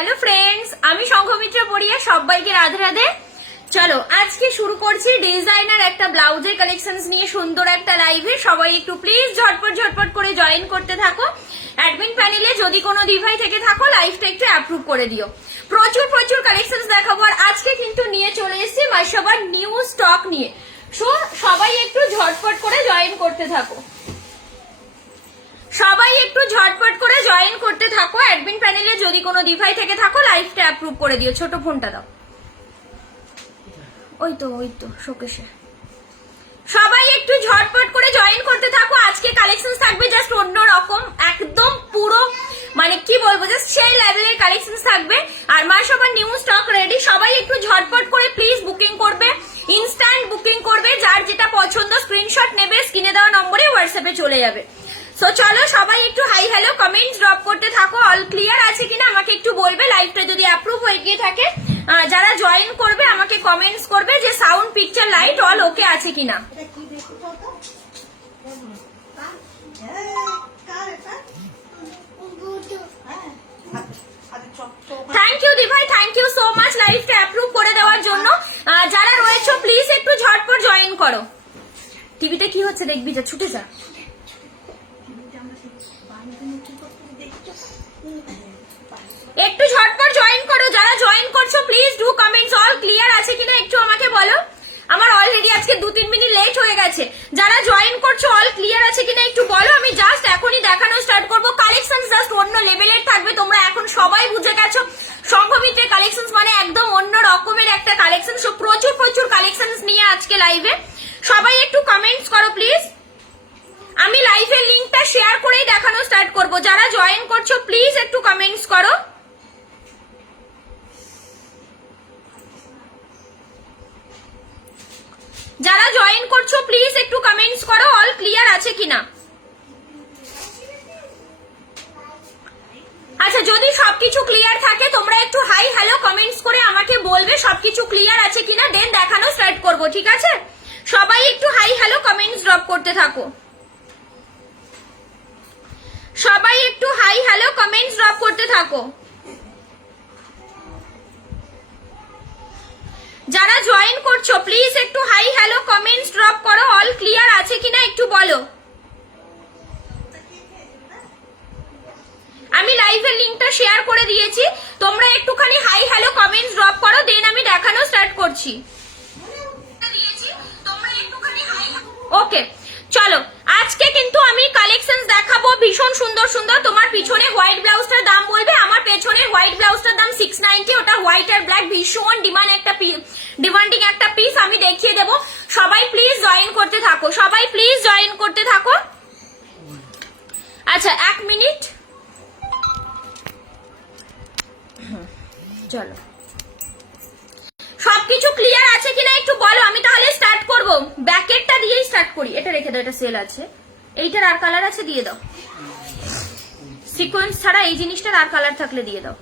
Hello friends, আমি সংঘমিত্র পড়িয়া সবাইকে রাধে রাধে। চলো আজকে শুরু করছি ডিজাইনার একটা ব্লাউজের কালেকশনস নিয়ে সুন্দর একটা লাইভে। সবাই একটু প্লিজ ঝটপট ঝটপট করে জয়েন করতে থাকো। অ্যাডমিন প্যানেলে যদি কোনো দিভাই থেকে থাকো লাইভটা একটু অ্যাপ্রুভ করে দিও। প্রচুর প্রচুর কালেকশনস দেখাবো। আর আজকে কিন্তু নিয়ে চলে এসেছি মাসবার নিউ স্টক নিয়ে। সো সবাই একটু ঝটপট করে জয়েন করতে থাকো। সবাই একটু ঝটপট করে জয়েন করতে থাকো। অ্যাডমিন প্যানেলে যদি কোনো ডিভাই থেকে থাকো লাইভটা অ্যাপ্রুভ করে দিও। ছোট ফোনটা দাও। ওই তো শোকেশে। সবাই একটু ঝটপট করে জয়েন করতে থাকো। আজকে কালেকশন থাকবে জাস্ট অন্য রকম, একদম পুরো মানে কি বলবো, জাস্ট সেই লেভেলের কালেকশন থাকবে। আর মা সবার নিউ স্টক রেডি। সবাই একটু ঝটপট করে প্লিজ বুকিং করবে, ইনস্ট্যান্ট বুকিং করবে। যার যেটা পছন্দ স্ক্রিনশট নেবে, স্ক্রিনে দেওয়া নম্বরে হোয়াটসঅ্যাপে চলে যাবে। সো চলো সবাই একটু হাই হ্যালো কমেন্ট ড্রপ করতে থাকো। অল ক্লিয়ার আছে কিনা আমাকে একটু বলবে। লাইভটা যদি অ্যাপ্রুভ হয়ে গিয়ে থাকে, যারা জয়েন করবে আমাকে কমেন্টস করবে যে sound picture light all okay আছে কিনা। থ্যাংক ইউ দিভাই, থ্যাংক ইউ সো মাচ লাইভটা অ্যাপ্রুভ করে দেওয়ার জন্য। যারা রয়েছে প্লিজ একটু ঝটপট জয়েন করো। টিভিতে কি হচ্ছে দেখবি, যা ছুটে যা। একটু ঝটপট জয়েন করো। যারা জয়েন করছো please do comments. All clear আছে কিনা একটু আমাকে বলো। আমার অলরেডি আজকে 2-3 মিনিট লেট হয়ে গেছে। যারা জয়েন করছো অল ক্লিয়ার আছে কিনা একটু বলো। আমি জাস্ট এখনই দেখানো স্টার্ট করবো। কালেকশন জাস্ট অন্য লেভেলের থাকবে। তোমরা এখন সবাই বুঝে গেছো সংঘমিত্রের কালেকশন মানে একদম অন্য রকমের একটা কালেকশন। সো প্রচুর প্রচুর কালেকশন নিয়ে আজকে লাইভে। সবাই একটু কমেন্টস করো প্লিজ। আমি লাইভের লিংকটা শেয়ার করেই দেখানো স্টার্ট করব। যারা জয়েন করছো প্লিজ একটু কমেন্টস করো। যারা জয়েন করছো প্লিজ একটু কমেন্টস করো অল ক্লিয়ার আছে কিনা। আচ্ছা, যদি সবকিছু ক্লিয়ার থাকে তোমরা একটু হাই হ্যালো কমেন্টস করে আমাকে বলবে সবকিছু ক্লিয়ার আছে কিনা, দেন দেখানো স্টার্ট করব। ঠিক আছে, সবাই একটু হাই হ্যালো কমেন্টস ড্রপ করতে থাকো। সবাই একটু হাই হ্যালো কমেন্টস ড্রপ করতে থাকো। যারা জয়েন করছো প্লিজ একটু হাই হ্যালো কমেন্টস ড্রপ করো। অল ক্লিয়ার আছে কিনা একটু বলো। আমি লাইভের লিংকটা শেয়ার করে দিয়েছি। তোমরা একটুখানি হাই হ্যালো কমেন্টস ড্রপ করো, দেন আমি দেখানো স্টার্ট করছি। ওকে চলো, আজকে কিন্তু আমি কালেকশন দেখাবো ভীষণ সুন্দর সুন্দর। তোমার পিছনে হোয়াইট ব্লাউজটার দাম বলবে। আমার পেছনের হোয়াইট ব্লাউজটার দাম 690। ওটা হোয়াইট আর ব্ল্যাক ভীষণ ডিমান্ডিং একটা পিস। আমি দেখিয়ে দেবো। সবাই প্লিজ জয়েন করতে থাকো। সবাই প্লিজ জয়েন করতে থাকো। আচ্ছা 1 মিনিট, চলো সবকিছু ক্লিয়ার আছে কিনা একটু বলো। আমি তাহলে স্টার্ট করব। ব্যাকেটটা দিয়েই স্টার্ট করি। এটা রেখে দাও, এটা সেল আছে। এইটার আর কালার আছে, দিয়ে দাও। সিকোয়েন্স ছাড়া এই জিনিসটার আর কালার থাকলে দিয়ে দাও।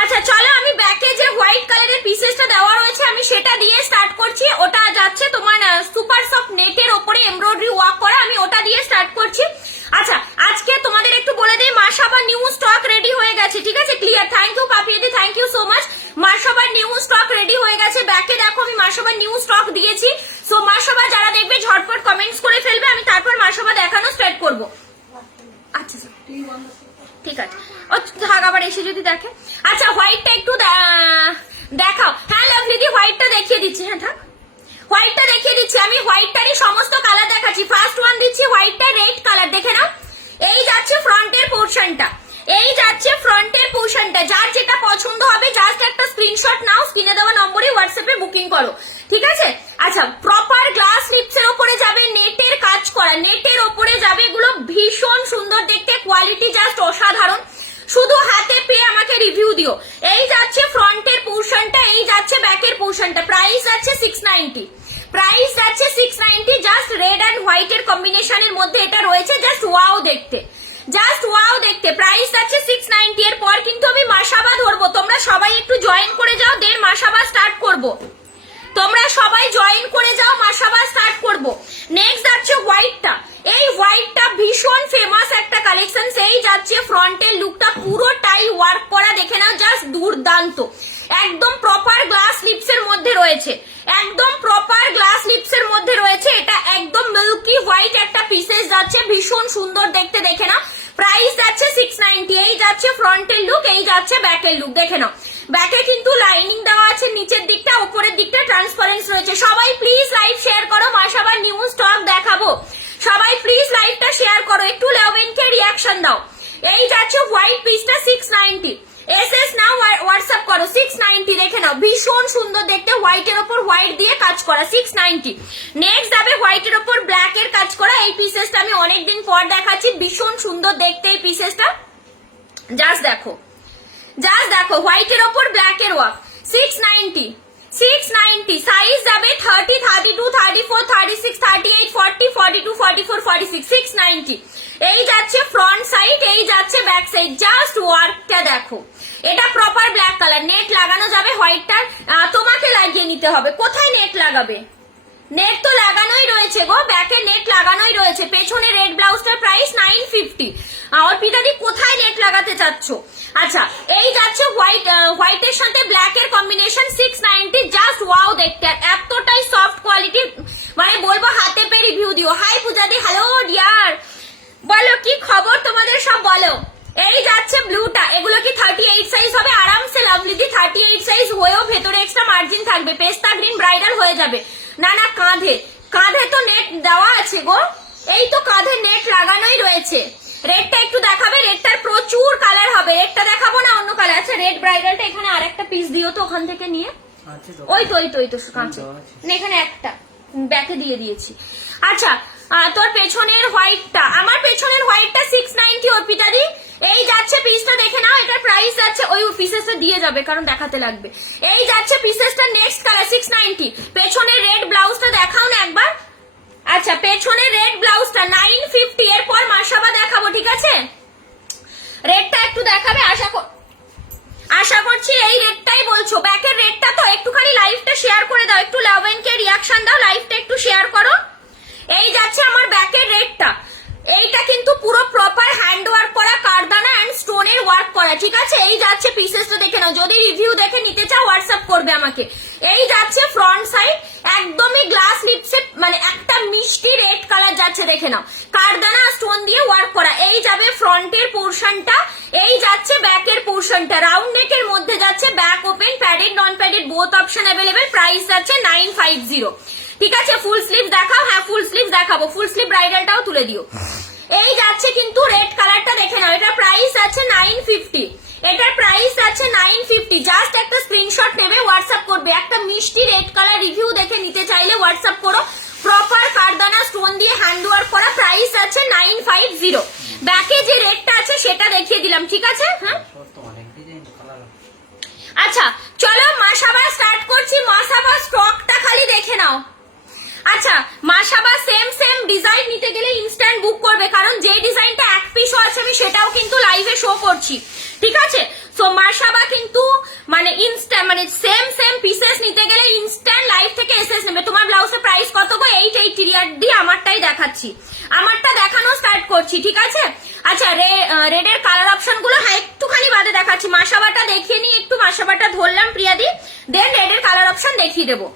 আচ্ছা চলো, আমি ব্যাকে যে হোয়াইট কালারের পিসেসটা দেওয়া রয়েছে আমি সেটা দিয়ে স্টার্ট করছি। ওটা যাচ্ছে তোমার সুপার সফট নেটের ওপরে এমব্রয়ডারি ওয়ার্ক করা। আমি ওটা দিয়ে স্টার্ট করছি। আচ্ছা আজকে তোমাদের একটু বলে দিই, মাসাবার নিউ স্টক রেডি হয়ে গেছে। ঠিক আছে, ক্লিয়ার। থ্যাংক ইউ পাপিয়েদি, থ্যাংক ইউ সো মাচ। মাসাবার নিউ স্টক রেডি হয়ে গেছে। ব্যাকে দেখো আমি মাসাবার নিউ স্টক দিয়েছি। সো মাসাবা যারা দেখবে ঝটপট কমেন্টস করে ফেলবে। আমি তারপর মাসাবা দেখানো স্টার্ট করব। আচ্ছা ঠিক আছে। ও থাক, আবার এসে যদি দেখে। আচ্ছা হোয়াইটটা একটু দেখাও। হ্যাঁ লাভলিদি, হোয়াইটটা দেখিয়ে দিচ্ছি। হ্যাঁ থাক, হোয়াইটটা দেখিয়ে দিচ্ছি। আমি হোয়াইটটারই সমস্ত কালার দেখাচ্ছি। ফার্স্ট ওয়ান দিচ্ছি হোয়াইটটা রেড কালার। দেখে নাও, এই যাচ্ছে ফ্রন্টের পোর্শনটা। এই যাচ্ছে ফ্রন্টের পোর্শনটা। যার যেটা পছন্দ হবে জাস্ট একটা স্ক্রিনশট নাও, স্ক্রিনে দেওয়া নম্বরে হোয়াটসঅ্যাপে বুকিং করো। ঠিক আছে। আচ্ছা, প্রপার গ্লাস লিপসের ওপরে যাবে, নেটের কাজ করা, নেটের ওপরে যাবে। এগুলো ভীষণ সুন্দর দেখতে, কোয়ালিটি জাস্ট অসাধারণ। শুধু হাতে পেয়ে আমাকে রিভিউ দিও। এই যাচ্ছে ফ্রন্টের পোর্শনটা, এই যাচ্ছে ব্যাকের পোর্শনটা। প্রাইস যাচ্ছে 690। প্রাইস যাচ্ছে 690। জাস্ট রেড অ্যান্ড হোয়াইটের কম্বিনেশনের মধ্যে এটা রয়েছে। জাস্ট ওয়াও দেখতে, জাস্ট ওয়াও দেখতে। প্রাইস যাচ্ছে 690। এর পর কিন্তু আমি মাসাবা ধরবো। তোমরা সবাই একটু জয়েন করে যাও, দেন মাসাবা স্টার্ট করবো। তোমরা সবাই জয়েন করে যাও, মাসাবা স্টার্ট করবো। নেক্সট যাচ্ছে হোয়াইটটা। এই হোয়াইটটা ভীষণ ফেমাস একটা কালেকশন। সেই যাচ্ছে ফ্রন্টের লুকটা পুরোটা টাই ওয়ার্ক করা, দেখে নাও জাস্ট দুর্দান্ত, একদম প্রপার গ্লাস লিপস এর মধ্যে রয়েছে, একদম প্রপার গ্লাস লিপস এর মধ্যে রয়েছে। এটা একদম মিল্কি হোয়াইট একটা পিসেস যাচ্ছে, ভীষণ সুন্দর দেখতে, দেখে নাও। প্রাইস যাচ্ছে 690। এই যাচ্ছে ফ্রন্টের লুক, এই যাচ্ছে ব্যাকের লুক, দেখে নাও। ব্যাকে কিন্তু লাইনিং দেওয়া আছে, নিচের দিকটা উপরের দিকটা ট্রান্সপারেন্স রয়েছে। সবাই প্লিজ লাইভ শেয়ার করো, মাসাবার নিউ স্টক দেখাবো, সবাই প্লিজ লাইভটা শেয়ার করো, একটু 11K রিয়াকশন দাও। এই যাচ্ছে হোয়াইট পিসটা 690। এসএস নাও হোয়াটসঅ্যাপ করো, 690 দেখে নাও, ভীষণ সুন্দর দেখতে, হোয়াইটের ওপর হোয়াইট দিয়ে কাজ করা, 690। নেক্সট যাবে হোয়াইটের ওপর ব্ল্যাক এর কাজ করা, এই পিসেসটা আমি অনেকদিন পর দেখাচ্ছি, ভীষণ সুন্দর দেখতে এই পিসেসটা, জাস্ট দেখো, জাস্ট দেখো, হোয়াইটের ওপর ব্ল্যাক এর ওয়ার্ক, 690 690। সাইজ যাবে 30, 32, 34, 36, 38, 40, 42, 44, 46, 690। এই যাচ্ছে ফ্রন্ট সাইড, এই যাচ্ছে ব্যাক সাইড, জাস্ট ওয়ার্কটা দেখো। এটা প্রপার ব্ল্যাক কালার, নেট লাগানো যাবে হোয়াইটটার, তোমাকে লাগিয়ে নিতে হবে। কোথায় নেট লাগাবে? নেট তো লাগানোই রয়েছে গো, ব্যাকে নেট লাগানোই রয়েছে। পেছনে রেড ব্লাউজটার প্রাইস 950। অর্পিতাদি কোথায় নেট লাগাতে চাচ্ছ? আচ্ছা, এই যাচ্ছে হোয়াইটের সাথে ব্ল্যাক এর কম্বিনেশন, 690, জাস্ট ওয়াও দেখতে, এতটাই সফট কোয়ালিটি, মানে বলবো হাতে পে রিভিউ দিও। হাই পূজাদি, হ্যালো ডিয়ার, বলো কি খবর তোমাদের, সব বলো। এই যাচ্ছে ব্লুটা, এগুলো কি 38 সাইজ হবে? আরামসে লাভলিদি 38 সাইজ হয়েও ভেতরে এক্সট্রা মার্জিন থাকবে, পেস্তা গ্রিন ব্রাইডাল হয়ে যাবে। না না, কাঁধে, কাঁধে তো নেট দেওয়া আছে গো, এই তো কাঁধে নেট লাগানোই রয়েছে। রেডটা একটু দেখাবে, রেডটার প্রচুর কালার হবে, রেডটা দেখাবো না অন্য কালার। আচ্ছা, রেড ব্রাইডালটা এখানে আরেকটা পিস দিও তো ওখান থেকে নিয়ে, ওই তো কাঁচে, এখানে একটা ব্যাকে দিয়ে দিয়েছি। আচ্ছা, তোর পেছনের হোয়াইটটা, আমার পেছনের হোয়াইটটা 690 অর্পিতা দি। এই যাচ্ছে পিসটা, দেখে নাও, এটার প্রাইস যাচ্ছে, ওই পিসেসটা দিয়ে যাবে কারণ দেখাতে লাগবে। এই যাচ্ছে পিসেসটা, নেক্সট কালার 690। পেছনের রেড ব্লাউজটা দেখাও না একবার। আচ্ছা, পেছনের রেড ব্লাউজটা 950। এরপর মাসাবা দেখাবো, ঠিক আছে? রেডটা একটু দেখাবে, আশা করছি এই রেডটাই বলছো। ব্যাকের রেডটা তো একটুখানি লাইভটা শেয়ার করে দাও, একটু 11K রিয়াকশন দাও, লাইভটা একটু শেয়ার করো। এই যাচ্ছে আমার ব্যাকের রেডটা, এইটা কিন্তু পুরো প্রপার হ্যান্ড ওয়ার্ক করা, কারদানা এন্ড স্টোনের ওয়ার্ক করা, ঠিক আছে? এই যাচ্ছে পিসেসটা, দেখে নাও, যদি রিভিউ দেখে নিতে চাও হোয়াটসঅ্যাপ করবে আমাকে। এই যাচ্ছে ফ্রন্ট সাইড, একদমই গ্লাস লিপসে, মানে একটা মিষ্টি রেড কালার যাচ্ছে, দেখে নাও, কারদানা স্টোন দিয়ে ওয়ার্ক করা। এই যাবে ফ্রন্টের পোর্শনটা, এই যাচ্ছে ব্যাকের পোর্শনটা, রাউন্ড নেকের মধ্যে যাচ্ছে, ব্যাক ওপেন, প্যাডেড নন padded both option available. Price যাচ্ছে 950, ঠিক আছে? ফুল স্লিভ দেখাও, হ্যাঁ ফুল স্লিভ দেখাবো, ফুল স্লিভ ব্রাইডালটাও তুলে দিও। এই যাচ্ছে কিন্তু রেড কালারটা, দেখে নাও, এটার প্রাইস আছে 950, এটার প্রাইস আছে 950। জাস্ট একটা স্ক্রিনশট নেবে, হোয়াটসঅ্যাপ করবে। একটা মিষ্টি রেড কালার রিভিউ দেখে নিতে চাইলে হোয়াটসঅ্যাপ করো, প্রপার কারদানা স্টোন দিয়ে হ্যান্ড ওয়ার্ক করা, প্রাইস আছে 950। ব্যাকে যে রেডটা আছে সেটা দেখিয়ে দিলাম, ঠিক আছে? হ্যাঁ, আচ্ছা চলো মাসাবা স্টার্ট করছি। মাসাবা স্টকটা খালি দেখে নাও। আচ্ছা, মাসাবা সেম ডিজাইন নিতে গেলে ইনস্ট্যান্ট বুক করবে, কারণ যে ডিজাইনটা এক পিসও আছে আমি সেটাও কিন্তু লাইভে শো করছি, ঠিক আছে? সো মাসাবা কিন্তু মানে সেম পিসেস নিতে গেলে ইনস্ট্যান্ট লাইভ থেকে এসএস নেবে। তোমার ব্লাউজের প্রাইস কত গো? 880 রিয়ার দিয়ে আমারটাই দেখাচ্ছি, আমারটা দেখানো স্টার্ট করছি, ঠিক আছে? আচ্ছা, রেডের কালার অপশন গুলো হ্যাঁ একটুখানি বাদে দেখাচ্ছি, মাসাবাটা দেখিয়ে নিই একটু। মাসাবাটা ধরলাম প্রিয়াদি, দেন রেডের কালার অপশন দেখিয়ে দেবো।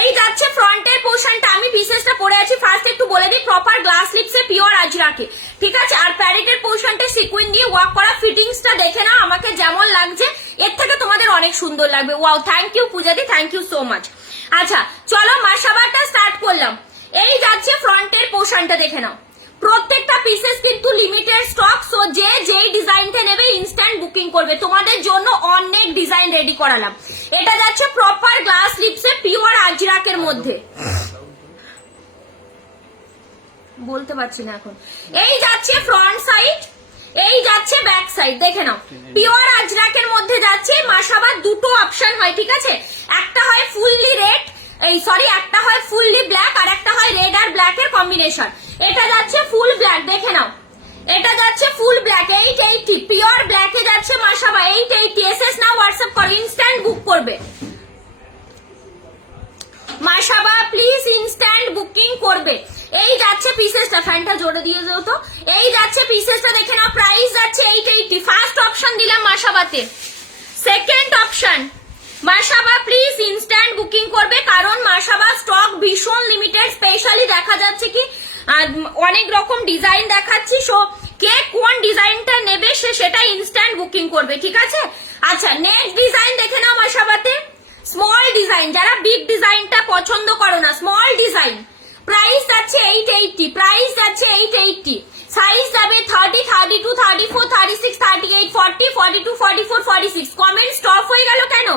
এই যাচ্ছে ফ্রন্টের পোর্শনটা, আমি পিসেসটা পরে আছি, ফার্স্ট একটু বলে দিই, প্রপার গ্লাস লিপসে পিওর আজরাকে, ঠিক আছে? আর প্যারেটের পোর্শনটা সিকুইন দিয়ে ওয়ার্ক করা, ফিটিংসটা দেখে নাও, আমাকে যেমন লাগছে এর থেকে তোমাদের অনেক সুন্দর লাগবে। ওয়াও, থ্যাংক ইউ পূজাদি, থ্যাংক ইউ সো মাচ। আচ্ছা চলো মাসাবারটা স্টার্ট করলাম। এই যাচ্ছে ফ্রন্টের পোর্শনটা, দেখে নাও, প্রত্যেকটা পিসেস কিন্তু লিমিটেড স্টক, সো যে যেই ডিজাইনটা নেবে ইনস্ট্যান্ট বুকিং করবে। তোমাদের জন্য অনেক ডিজাইন রেডি করালাম। এটা যাচ্ছে প্রপার গ্লাস লিপসে পিওর আজরাকের মধ্যে, বলতে পারছি না এখন। এই যাচ্ছে ফ্রন্ট সাইড, এই যাচ্ছে ব্যাক সাইড, দেখে নাও, পিওর আজরাকের মধ্যে যাচ্ছে। মাসাবার দুটো অপশন হয়, ঠিক আছে? একটা হয় ফুললি রেড, একটা হয় ফুললি ব্ল্যাক, আর একটা হয় রেড আর ব্ল্যাক এর কম্বিনেশন। এটা যাচ্ছে ফুল ব্ল্যাক, দেখে নাও, এটা যাচ্ছে ফুল ব্ল্যাক, 880 পিওর ব্ল্যাকে যাচ্ছে মাসাবা, 880। এসএস না হোয়াটসঅ্যাপ করো, ইনস্ট্যান্ট বুক করবে মাসাবা, প্লিজ ইনস্ট্যান্ট বুকিং করবে। এই যাচ্ছে পিসেসটা, ফ্যানটা জোরে দিয়ে দাও তো। এই যাচ্ছে পিসেসটা, দেখে নাও প্রাইস যাচ্ছে 880। ফার্স্ট অপশন দিলাম মাসাবাতে। Second option Masaba, please instant booking করবে, কারণ মাসাবা স্টক ভীষণ লিমিটেড। স্পেশালি দেখা যাচ্ছে কি অনেক রকম ডিজাইন দেখাচ্ছি, সো কে কোন ডিজাইনটা নেবে সেটা ইনস্ট্যান্ট বুকিং করবে, ঠিক আছে। আচ্ছা নেক্সট ডিজাইন দেখে নাও মাসাবাতে, স্মল ডিজাইন। যারা বিগ ডিজাইনটা পছন্দ করো না, স্মল ডিজাইন, প্রাইস যাচ্ছে 880, প্রাইস যাচ্ছে 880। সাইজ যাবে 30, 32, 34, 36, 38, 40, 42, 44, 46। কমেন্ট স্টপ হয়ে গেল কেন?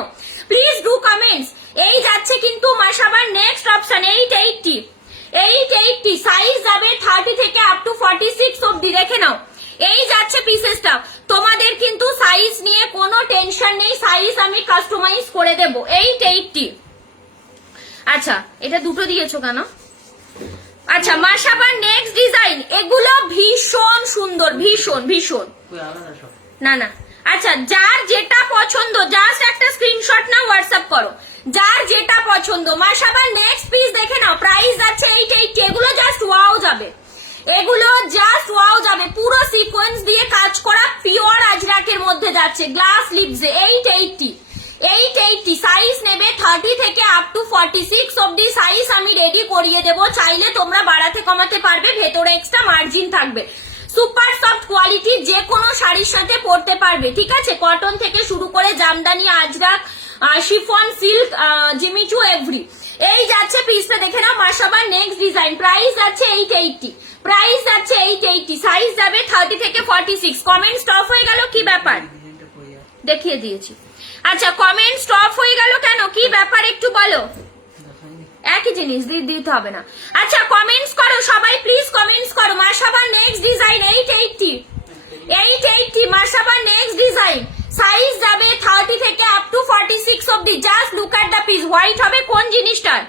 Please do comments. এই যাচ্ছে কিন্তু মাসাবার নেক্সট অপশন 880, 880। সাইজ যাবে 30 থেকে আপ টু 46 অবধি, দেখে নাও। এই যাচ্ছে পিসেসটা, তোমাদের কিন্তু সাইজ নিয়ে কোনো টেনশন নেই, সাইজ আমি কাস্টমাইজ করে দেব। 880। আচ্ছা এটা দুটো দিয়েছো কেন? আচ্ছা মাসাবার নেক্সট ডিজাইন, এগুলো ভীষণ সুন্দর, ভীষণ ভীষণ। না না, আচ্ছা যার যেটা পছন্দ জাস্ট একটা স্ক্রিনশট নাও, হোয়াটসঅ্যাপ করো, যার যেটা পছন্দ। মাসাবার নেক্সট পিস দেখে নাও, প্রাইস যাচ্ছে 880। এগুলো জাস্ট ওয়াও যাবে, এগুলো জাস্ট ওয়াও যাবে। পুরো সিকোয়েন্স দিয়ে কাজ করা পিওর আজরাকের মধ্যে যাচ্ছে, গ্লাস লিপসে। 880, 880। সাইজ নেবে 30 থেকে আপ টু 46 অবধি সাইজ আমি রেডি করিয়ে দেব। চাইলে তোমরা বাড়াতে কমাতে পারবে, ভেতরে এক্সট্রা মার্জিন থাকবে। সুপার সফট কোয়ালিটি, যে কোনো শাড়ির সাথে পরতে পারবে, ঠিক আছে। কটন থেকে শুরু করে Jamdani, Ajrak, chiffon, silk, Jimmy Choo, every. এই যাচ্ছে পিসটা, দেখে নাও মাসাবার নেক্সট ডিজাইন। প্রাইস যাচ্ছে 880, প্রাইস যাচ্ছে 880। সাইজ যাবে 30 থেকে 46। কমেন্ট স্টপ হয়ে গেল, কি ব্যাপার? দেখিয়ে দিয়েছি। আচ্ছা কমেন্ট স্টপ হয়ে গেল কেন, কি ব্যাপার একটু বলো। একই জিনিস দিতে হবে না। আচ্ছা কমেন্টস করো সবাই, প্লিজ কমেন্টস করো। মাসাবার নেক্সট ডিজাইন 880, 880। মাসাবার নেক্সট ডিজাইন, সাইজ যাবে 30 থেকে আপ টু 46 অবধি। Just look at the piece. White হবে কোন জিনিসটার,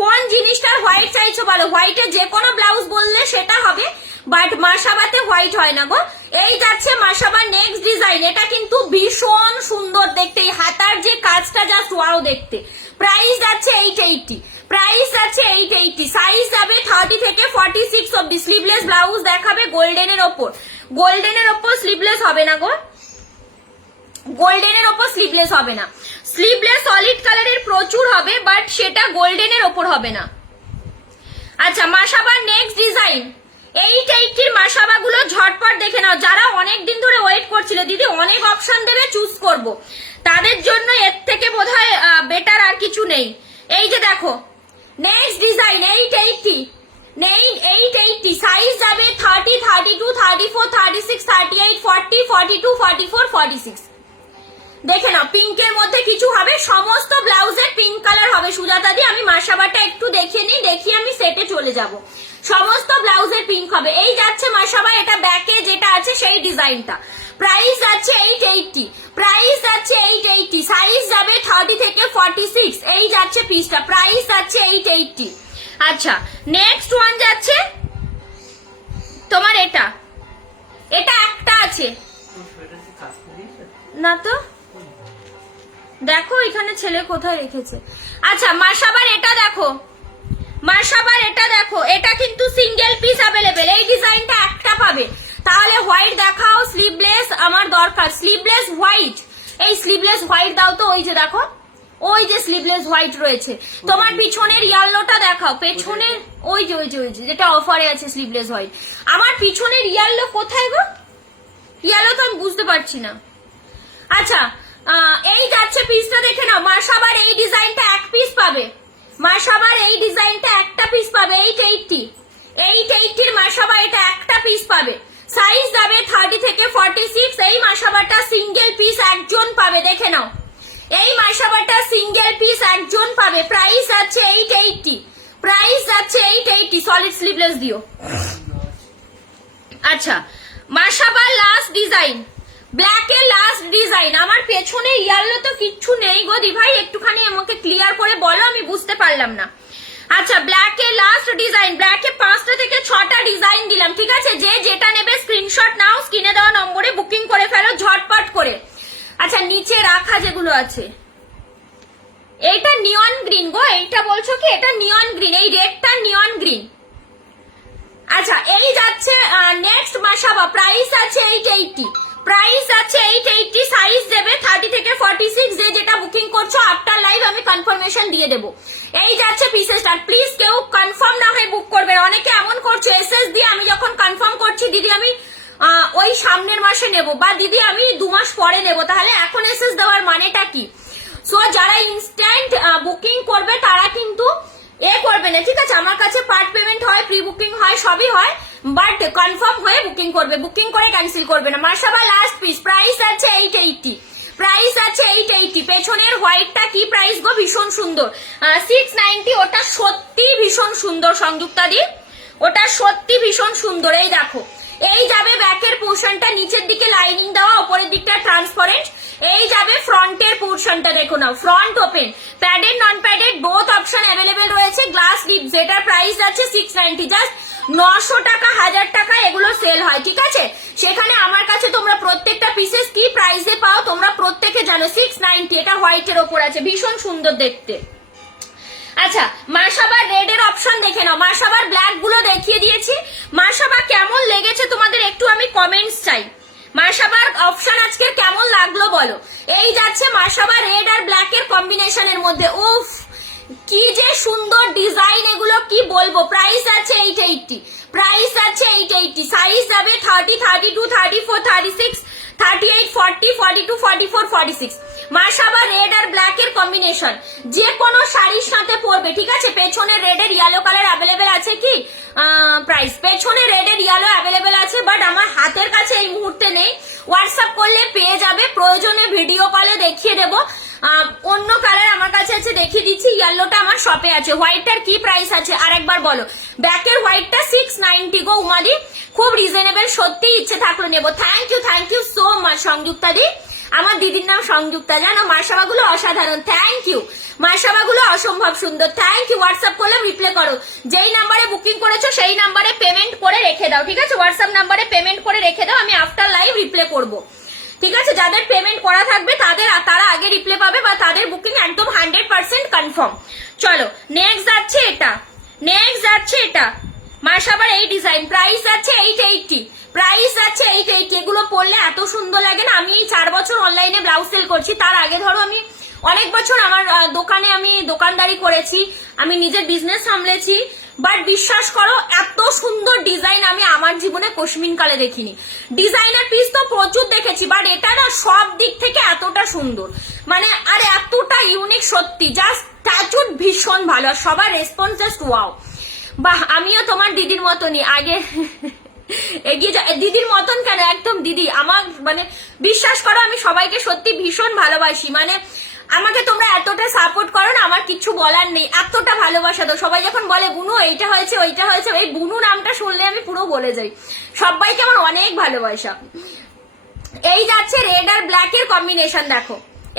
কোন জিনিসটার হোয়াইট চাইছো বলো। হোয়াইটে যে কোনো ব্লাউজ বললে সেটা হবে, বাট মাসাবাতে হোয়াইট হয় না গো। এই যাচ্ছে মাসাবার নেক্সট ডিজাইন, এটা কিন্তু ভীষণ সুন্দর দেখতে, এই হাতার যে কাজটা জাস্ট ওয়াও দেখতে। প্রাইস যাচ্ছে 880, প্রাইস যাচ্ছে 880। সাইজ যাবে 30 থেকে 46 অবধি। স্লিভলেস ব্লাউজ দেখাবে গোল্ডেনের ওপর, গোল্ডেনের ওপর স্লিভলেস হবে না গো, গোল্ডেনের ওপর স্লিভলেস হবে না। স্লিভলেস সলিড কালারের প্রচুর হবে, বাট সেটা গোল্ডেনের ওপর হবে না। আচ্ছা মাসাবার নেক্সট ডিজাইন 880 মাসাবা গুলো ঝটপট দেখে নাও। যারা অনেক দিন ধরে ওয়েট করছিল দিদি অনেক অপশন দেবে চুজ করব, তাদের জন্য এর থেকে বোধহয় বেটার আর কিছু নেই। এই যে দেখো নেক্সট ডিজাইন 880, 880। সাইজ যাবে 30, 32, 34, 36, 38, 40, 42, 44, 46। দেখে নাও পিঙ্কের মধ্যে কিছু হবে, সমস্ত ব্লাউজের পিঙ্ক কালার হবে। সুজাতা দি আমি মাসাবাটা একটু দেখিয়ে নিই, দেখিয়ে আমি সেটে চলে যাব। সমস্ত ব্লাউজের পিঙ্ক হবে। এই যাচ্ছে মাসাবা, এটা ব্যাকে যেটা আছে সেই ডিজাইনটা। প্রাইস যাচ্ছে 880, প্রাইস যাচ্ছে 880। সাইজ যাবে 30 থেকে 46। এই যাচ্ছে পিসটা, প্রাইস যাচ্ছে 880। আচ্ছা নেক্সট ওয়ান যাচ্ছে তোমার এটা, এটা একটা আছে না তো, দেখো এখানে ছেলে কোথায় রেখেছে। আচ্ছা মাসাবার এটা দেখো, মাসাবার এটা দেখো, এটা কিন্তু সিঙ্গেল পিস অ্যাভেলেবেল। এই ডিজাইনটা একটা পাবে। তাহলে হোয়াইট দেখাও, স্লিভলেস আমার দরকার, স্লিভলেস হোয়াইট। এই স্লিভলেস হোয়াইট দাও তো, ওই যে দেখো ওই যে স্লিভলেস হোয়াইট রয়েছে। তোমার পিছনের ইয়েলোটা দেখাও, পেছনের ওই যে ওই যে ওই যে যেটা অফারে আছে স্লিভলেস হোয়াইট। আমার পিছনের ইয়েলো কোথায় গো, ইয়েলো তো আমি বুঝতে পারছি না। আচ্ছা এই যাচ্ছে পিসটা, দেখে নাও। মাসাবার এই ডিজাইনটা এক পিস পাবে, মাসাবার এই ডিজাইনটা একটা পিস পাবে। 880, 880 মাসাবা এটা একটা পিস পাবে। সাইজ যাবে 30 থেকে 46। এই মাসাবাটা সিঙ্গেল পিস একজন পাবে, দেখে নাও। এই মাসাবাটা সিঙ্গেল পিস একজন পাবে। প্রাইস আছে 880, প্রাইস আছে 880। সলিড স্লিভলেস দিও। আচ্ছা মাসাবার লাস্ট ডিজাইন, ব্ল্যাকের লাস্ট ডিজাইন। আমার পেছনে ইয়েলো তো কিচ্ছু নেই গো দি ভাই, একটুখানি আমাকে ক্লিয়ার করে বলো, আমি বুঝতে পারলাম না। আচ্ছা ব্ল্যাকের লাস্ট ডিজাইন, ব্ল্যাকে 5টা থেকে 6টা ডিজাইন দিলাম, ঠিক আছে। যে যেটা নেবে স্ক্রিনশট নাও, স্ক্রিনে দেওয়া নম্বরে বুকিং করে ফেলো ঝটপট করে। আচ্ছা নিচে রাখা যেগুলো আছে, এইটা নিয়ন গ্রিন গো, এইটা বলছো কি এটা নিয়ন গ্রিন, এই রেডটা নিয়ন গ্রিন, যাচ্ছে নেক্সট মাসাবা, প্রাইস আছে 880, প্রাইস আছে 880, সাইজ দেবে 30 থেকে 46, যে যেটা বুকিং করছো আফটার লাইভ আমি কনফার্মেশন দিয়ে দেবো। এই যাচ্ছে পিসেসটা, প্লিজ কেউ কনফার্ম না হয়ে বুক করবে। অনেকে এমন করছো এসএস দিয়ে আমি যখন কনফার্ম করছি দিদি আমি ওই সামনের মাসে নেব, বা দিদি আমি 2 মাস পরে নেব, তাহলে এখন এসএস দেওয়ার মানেটা কি? সো যারা ইনস্ট্যান্ট বুকিং করবে তারা কিন্তু করবে না, ঠিক আছে? আমার কাছে পার্ট পেমেন্ট হয়, প্রি বুকিং হয়, সবই হয়, বাট কনফার্ম হয়ে বুকিং করবে, বুকিং করে ক্যান্সেল করবে না। মাশাআল্লাহ লাস্ট পিস, প্রাইস আছে 880, প্রাইস আছে 880। পেছনের হোয়াইটটা কি প্রাইস গো? ভীষণ সুন্দর, 690। ওটা সত্যি ভীষণ সুন্দর সংযুক্তা দি, ওটা সত্যি ভীষণ সুন্দর। এই দেখো, এই যাবে ব্যাকের পোর্শনটা, নিচের দিকে লাইনিং দেওয়া, উপরের দিকটা ট্রান্সপারেন্ট। এই যাবে ফ্রন্টের পোর্শনটা, দেখো না, ফ্রন্ট ওপেন, প্যাডেড নন প্যাডেড বোথ অপশন অ্যাভেলেবেল রয়েছে। গ্লাস লিড, যেটার প্রাইস আছে 690, জাস্ট 900 টাকা 1000 টাকা এগুলো সেল হয়, ঠিক আছে? সেখানে আমার কাছে তোমরা প্রত্যেকটা পিসেস কি প্রাইসে পাও তোমরা প্রত্যেকে জানো, 690। এটা হোয়াইটের ওপর আছে, ভীষণ সুন্দর দেখতে। আচ্ছা, মাসাবার রেড এর অপশন দেখে নাও, মাসাবার ব্ল্যাক গুলো দেখিয়ে দিয়েছি। মাসাবা কেমন লেগেছে তোমাদের একটু আমি কমেন্টস চাই। মাসাবার অপশন আজকে কেমন লাগলো বলো। এই যাচ্ছে মাসাবা রেড আর ব্ল্যাক এর কম্বিনেশনের মধ্যে, উফ কি যে সুন্দর ডিজাইন, এগুলো কি বলবো। প্রাইস আছে 880, প্রাইস আছে 880, সাইজ যাবে 30, 32, 34, 36, 38, 40, 42, 44, 46। মাশাবা রেড আর ব্ল্যাক এর কম্বিনেশন, যে কোনো শাড়ির সাথে পরবে, ঠিক আছে? পেছনে রেড এর ইয়েলো কালার অ্যাভেলেবেল আছে কি? প্রাইস পেছনে রেড এর ইয়েলো অ্যাভেলেবেল আছে, বাট আমার হাতের কাছে এই মুহূর্তে নেই। হোয়াটসঅ্যাপ করলে পেয়ে যাবে, প্রয়োজনে ভিডিও কলে দেখিয়ে দেবো। অন্য কালার আমার কাছে আছে, দেখিয়ে দিচ্ছি। ইয়েলোটা আমার শপে আছে। হোয়াইটটার কি প্রাইস আছে আরেকবার বলো। ব্যাকের হোয়াইটটা 690 গো উমাদি, খুব রিজনেবল, সত্যি ইচ্ছে থাকলো নেবো। Thank you so much Sanjukta দি। আমার দিদির নাম সংযুক্তা, জানো? মাসাবাগুলো অসাধারণ, থ্যাংক ইউ। মাসাবাগুলো অসম্ভব সুন্দর, থ্যাংক ইউ। হোয়াটসঅ্যাপ করলে রিপ্লাই করো, যেই নাম্বারে বুকিং করেছো সেই নাম্বারে পেমেন্ট করে রেখে দাও, ঠিক আছে? হোয়াটসঅ্যাপ নাম্বারে পেমেন্ট করে রেখে দাও, আমি আফটার লাইভ রিপ্লাই করবো, ঠিক আছে? যাদের পেমেন্ট করা থাকবে তারা আগে রিপ্লাই পাবে, বা তাদের বুকিং একদম 100% কনফার্ম। চলো নেক্সট যাচ্ছে এটা, নেক্সট যাচ্ছে এটা মাসাবার এই ডিজাইন, প্রাইস আছে 880, প্রাইস আছে 880। এগুলো পরলে এত সুন্দর লাগে না। আমি এই 4 বছর অনলাইনে ব্লাউজ সেল করছি, তার আগে ধরো আমি অনেক বছর আমার দোকানে আমি দোকানদারি করেছি, আমি নিজের বিজনেস সামলেছি, বাট বিশ্বাস করো এত সুন্দর ডিজাইন আমি আমার জীবনে কোশমিন কালে দেখিনি। ডিজাইনের পিস তো প্রচুর দেখেছি, বাট এটা না সব দিক থেকে এতটা সুন্দর, মানে আর এতটা ইউনিক, সত্যি জাস্ট টাচুড ভীষণ ভালো, সবার রেসপন্স জাস্ট ওয়াও। বাহ, আমিও তোমার দিদির মতনই আগে এগিয়ে যা। দিদির মতন কেন, একদম দিদি। আমার মানে বিশ্বাস করো আমি সবাইকে সত্যি ভীষণ ভালোবাসি, মানে আমাকে তোমরা এতটা সাপোর্ট করো না, আমার কিছু বলার নেই, এতটা ভালোবাসা দাও। সবাই যখন বলে বুনু এইটা হয়েছে ওইটা হয়েছে, এই বুনু নামটা শুনলে আমি পুরো বলে যাই। সবাইকে আমার অনেক ভালোবাসা। এই যাচ্ছে রেড আর ব্ল্যাক এর কম্বিনেশন, দেখো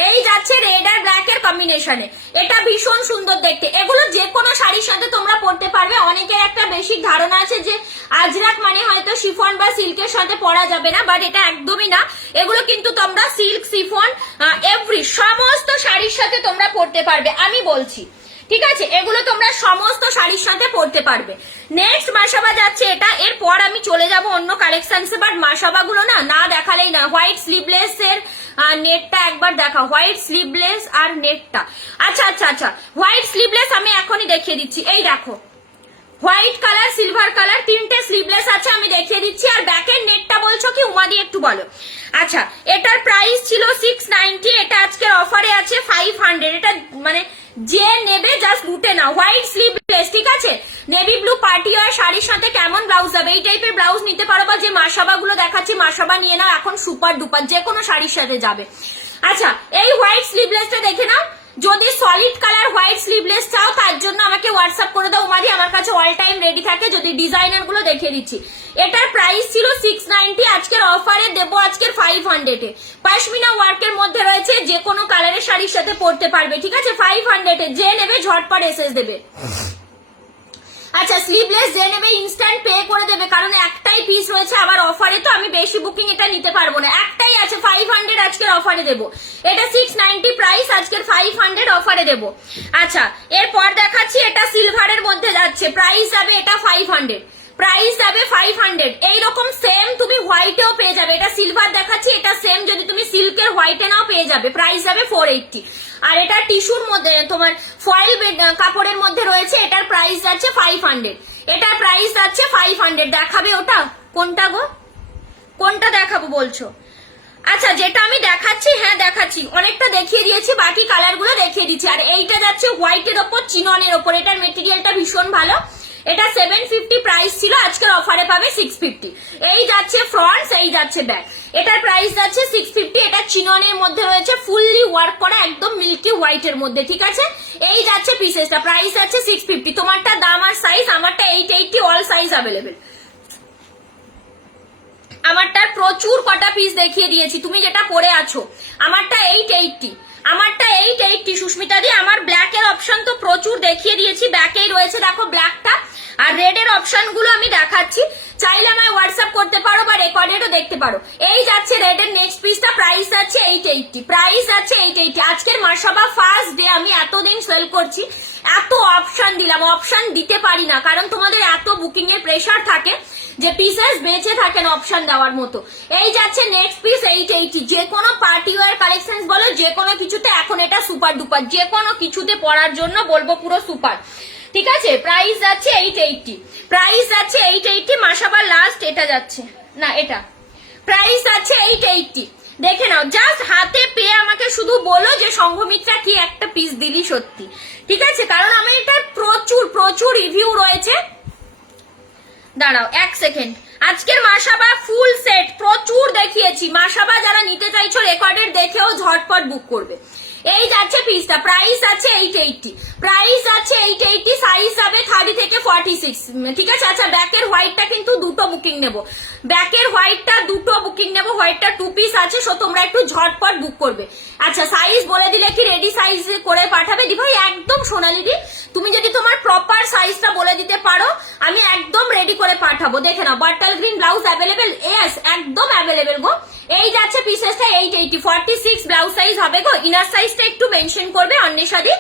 এই যাচ্ছে রেড আর ব্ল্যাক এর কম্বিনেশনে, এটা ভীষণ সুন্দর দেখতে। এগুলো যে কোনো শাড়ির সাথে তোমরা পরতে পারবে। অনেকের একটা বেসিক ধারণা আছে যে আজরাক মানে হয়তো শিফন বা সিল্কের সাথে পরা যাবে না, বাট এটা একদমই না। এগুলো কিন্তু তোমরা সিল্ক, শিফন, এভরি সমস্ত শাড়ির সাথে তোমরা পরতে পারবে, আমি বলছি, ঠিক আছে? এগুলো তোমরা সমস্ত শাড়ির সাথে পরতে পারবে। নেক্সট মাসাবা যাচ্ছে এটা, এরপর আমি চলে যাব অন্য কালেকশনসে, বাট মাসাবা গুলো না দেখালেই না। হোয়াইট স্লিভলেস এর নেটটা একবার দেখা, হোয়াইট স্লিভলেস আর নেটটা। আচ্ছা, হোয়াইট স্লিভলেস আমি এখনই দেখিয়ে দিচ্ছি। এই দেখো, হোয়াইট কালার, সিলভার কালার, 3টে স্লিভলেস আছে, আমি দেখিয়ে দিচ্ছি। আর ব্যাকের নেটটা বলছো কি উমাদি, একটু বলো। আচ্ছা, এটার প্রাইস ছিল 690, এটা আজকের অফারে আছে 500। এটা মানে যে নেবে জাস্ট লুটে নাও। হোয়াইট স্লিভলেস, ঠিক আছে? নেভি ব্লু পার্টি ওয়্যার শাড়ির সাথে কেমন ব্লাউজ যাবে, এই টাইপের ব্লাউজ নিতে পারো, বা যে মাসাবা গুলো দেখাচ্ছি মাসাবা নিয়ে নাও, এখন সুপার ডুপার, যে কোনো শাড়ির সাথে যাবে। আচ্ছা, এই হোয়াইট স্লিভলেসটা দেখে নাও। যদি সলিড কালার হোয়াইট স্লিভলেস চাও তার জন্য আমাকে হোয়াটসঅ্যাপ করে দাও উমাদি, আমার কাছে অল টাইম রেডি থাকে। যদি ডিজাইনার গুলো দেখিয়ে দিচ্ছি। এটার প্রাইস ছিল 690, আজকের অফারে দেবো আজকের 500 এ। পাশমিনা ওয়ার্কের মধ্যে রয়েছে, যে কোনো কালারের শাড়ির সাথে পরতে পারবে, ঠিক আছে? 500 এ যে নেবে ঝটপট এসএস দেবে। আচ্ছা, স্লিভলেস যে নেবে ইনস্ট্যান্ট পে করে দেবে, কারণ একটাই পিস রয়েছে, আবার অফারে তো আমি বেশি বুকিং এটা নিতে পারবো না, একটাই আছে। 500 আজকের অফারে দেবো। এটা 690 প্রাইস, আজকের 500 অফারে দেবো। আচ্ছা, এরপর দেখাচ্ছি, এটা সিলভারের মধ্যে যাচ্ছে, প্রাইস যাবে এটা 500। প্রাইস যাবে 500। এইরকম সেম তুমি হোয়াইটেও পেয়ে যাবে, এটা সিলভার দেখাচ্ছি, এটা সেম যদি তুমি সিল্কের হোয়াইটে নাও পেয়ে যাবে, প্রাইস যাবে 480। আর এটা টিস্যুর মধ্যে তোমার ফয়েল কাপড়ের মধ্যে রয়েছে, এটার প্রাইস যাচ্ছে 500, এটার প্রাইস যাচ্ছে 500। দেখাবে ওটা? কোনটা গো, কোনটা দেখাবো বলছো? আচ্ছা যেটা আমি দেখাচ্ছি, হ্যাঁ দেখাচ্ছি, অনেকটা দেখিয়ে দিয়েছি, বাকি কালার গুলো দেখিয়ে দিচ্ছি। আর এইটা যাচ্ছে হোয়াইটের ওপর চিননের ওপর, এটার মেটেরিয়ালটা ভীষণ ভালো, এটা 750 প্রাইস ছিল, আজকের অফারে পাবে 650। এই যাচ্ছে ফ্রন্টস, এই যাচ্ছে ব্যাক, এটার প্রাইস যাচ্ছে 650। এটা চিননের মধ্যে রয়েছে, ফুললি ওয়ার্ক করা, একদম মিল্কি হোয়াইটের মধ্যে, ঠিক আছে? এই যাচ্ছে পিসেসটা, প্রাইস যাচ্ছে 650। তোমারটা দাম আর সাইজ, আমারটা 880, অল সাইজ অ্যাভেলেবেল। আমারটার প্রচুর কটা পিস দেখিয়ে দিয়েছি, তুমি যেটা পরে আছো, আমারটা 880, আমারটা 880 সুস্মিতা দি। আমার ব্ল্যাক এর অপশন তো প্রচুর দেখিয়ে দিয়েছি, ব্যাকেই রয়েছে দেখো ব্ল্যাকটা, আর রেড এর অপশন গুলো আমি দেখাচ্ছি, চাইলে আমায় হোয়াটসঅ্যাপ করতে পারো বা রেকর্ডেডও দেখতে পারো। এই যাচ্ছে রেড এর নেক্সট পিসটা, প্রাইস যাচ্ছে 880, প্রাইস যাচ্ছে 880। আজকের মাসাবা ফার্স্ট ডে, আমি এতদিন সেল করছি, এত অপশন দিলাম, অপশন দিতে পারি না, কারণ তোমাদের এত বুকিং এর প্রেসার থাকে যে পিসেস বেঁচে থাকেন অপশন দেওয়ার মতো। এই যাচ্ছে নেক্সট পিস 880, যে কোনো পার্টি ওয়্যার কালেকশন বলো, যে কোনো কিছুতে এখন এটা সুপার ডুপার, যে কোনো কিছুতে পরার জন্য বলবো পুরো সুপার, ঠিক আছে? প্রাইস যাচ্ছে 880, প্রাইস যাচ্ছে 880। মাসাবার লাস্ট এটা যাচ্ছে না, এটা প্রাইস যাচ্ছে 880, দেখে নাও, জাস্ট হাতে পেয়ে আমাকে শুধু বলো যে সংঘমিত্রা কি একটা পিস দিলি সত্যি, ঠিক আছে? কারণ আমি এটা প্রচুর প্রচুর রিভিউ রয়েছে। দাঁড়াও এক সেকেন্ড, আজকের মাসাবা ফুল সেট প্রচুর দেখিয়েছি, মাসাবা যারা নিতে চাইছো রেকর্ডের দেখেও ঝটপট বুক করবে। এই যাচ্ছে পিসটা, প্রাইস আছে 880, প্রাইস আছে 880, সাইজ যাবে 30 থেকে 46, ঠিক আছে? আচ্ছা ব্যাকের হোয়াইটটা কিন্তু দুটো বুকিং নেব, ব্যাকের হোয়াইটটা দুটো বুকিং নেব, হোয়াইটটা 2 পিস আছে, সো তোমরা একটু ঝটপট বুক করবে। আচ্ছা সাইজ বলে দিলে কি রেডি সাইজ করে পাঠাবে? দি ভাই একদম সোনালি দি, তুমি যদি তোমার প্রপার সাইজটা বলে দিতে পারো আমি একদম রেডি করে পাঠাবো। দেখে নাও বাটল গ্রিন ব্লাউজ অ্যাভেলেবেল, এস একদম অ্যাভেলেবেল গো। এই যাচ্ছে পিসেসটা 880, 46 ব্লাউজ সাইজ হবে গো, ইনার সাইজটা একটু মেনশন করবে অন্বেষাদি।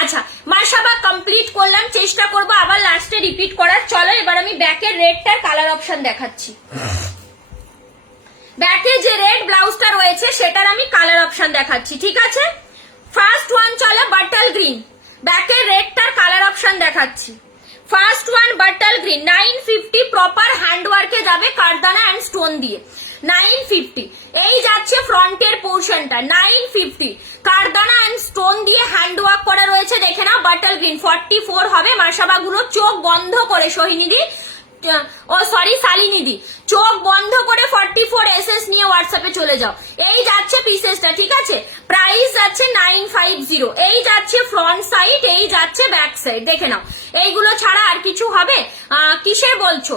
আচ্ছা মাসাবা কমপ্লিট করলাম, চেষ্টা করবো আবার লাস্টে রিপিট করার। চলো এবার আমি ব্যাকের রেডটার কালার অপশন দেখাচ্ছি, ব্যাকে যে রেড ব্লাউজটা রয়েছে সেটার আমি কালার অপশন দেখাচ্ছি, ঠিক আছে? ফার্স্ট ওয়ান চলো বাটল গ্রিন, ব্যাকের রেডটার কালার অপশন দেখাচ্ছি। First one bottle green, 950 proper হ্যান্ডওয়ার্কে যাবে, কারদানা এন্ড স্টোন দিয়ে 950। এই যাচ্ছে ফ্রন্টের পোর্শনটা 950, কারদানা এন্ড স্টোন দিয়ে হ্যান্ডওয়ার্ক করা রয়েছে, দেখে নাও বাটল গ্রিন 44 হবে। মাসাবা গুলো চোখ বন্ধ করে, সোহিনীদি ও সরি শালিনীদি, চোখ বন্ধ করে 44 SS নিয়ে হোয়াটসঅ্যাপে চলে যাও। এই যাচ্ছে পিসেসটা, ঠিক আছে? প্রাইস যাচ্ছে 950। এই যাচ্ছে ফ্রন্ট সাইড, এই যাচ্ছে ব্যাক সাইড, দেখে নাও। এইগুলো ছাড়া আর কিছু হবে? কিসের বলছো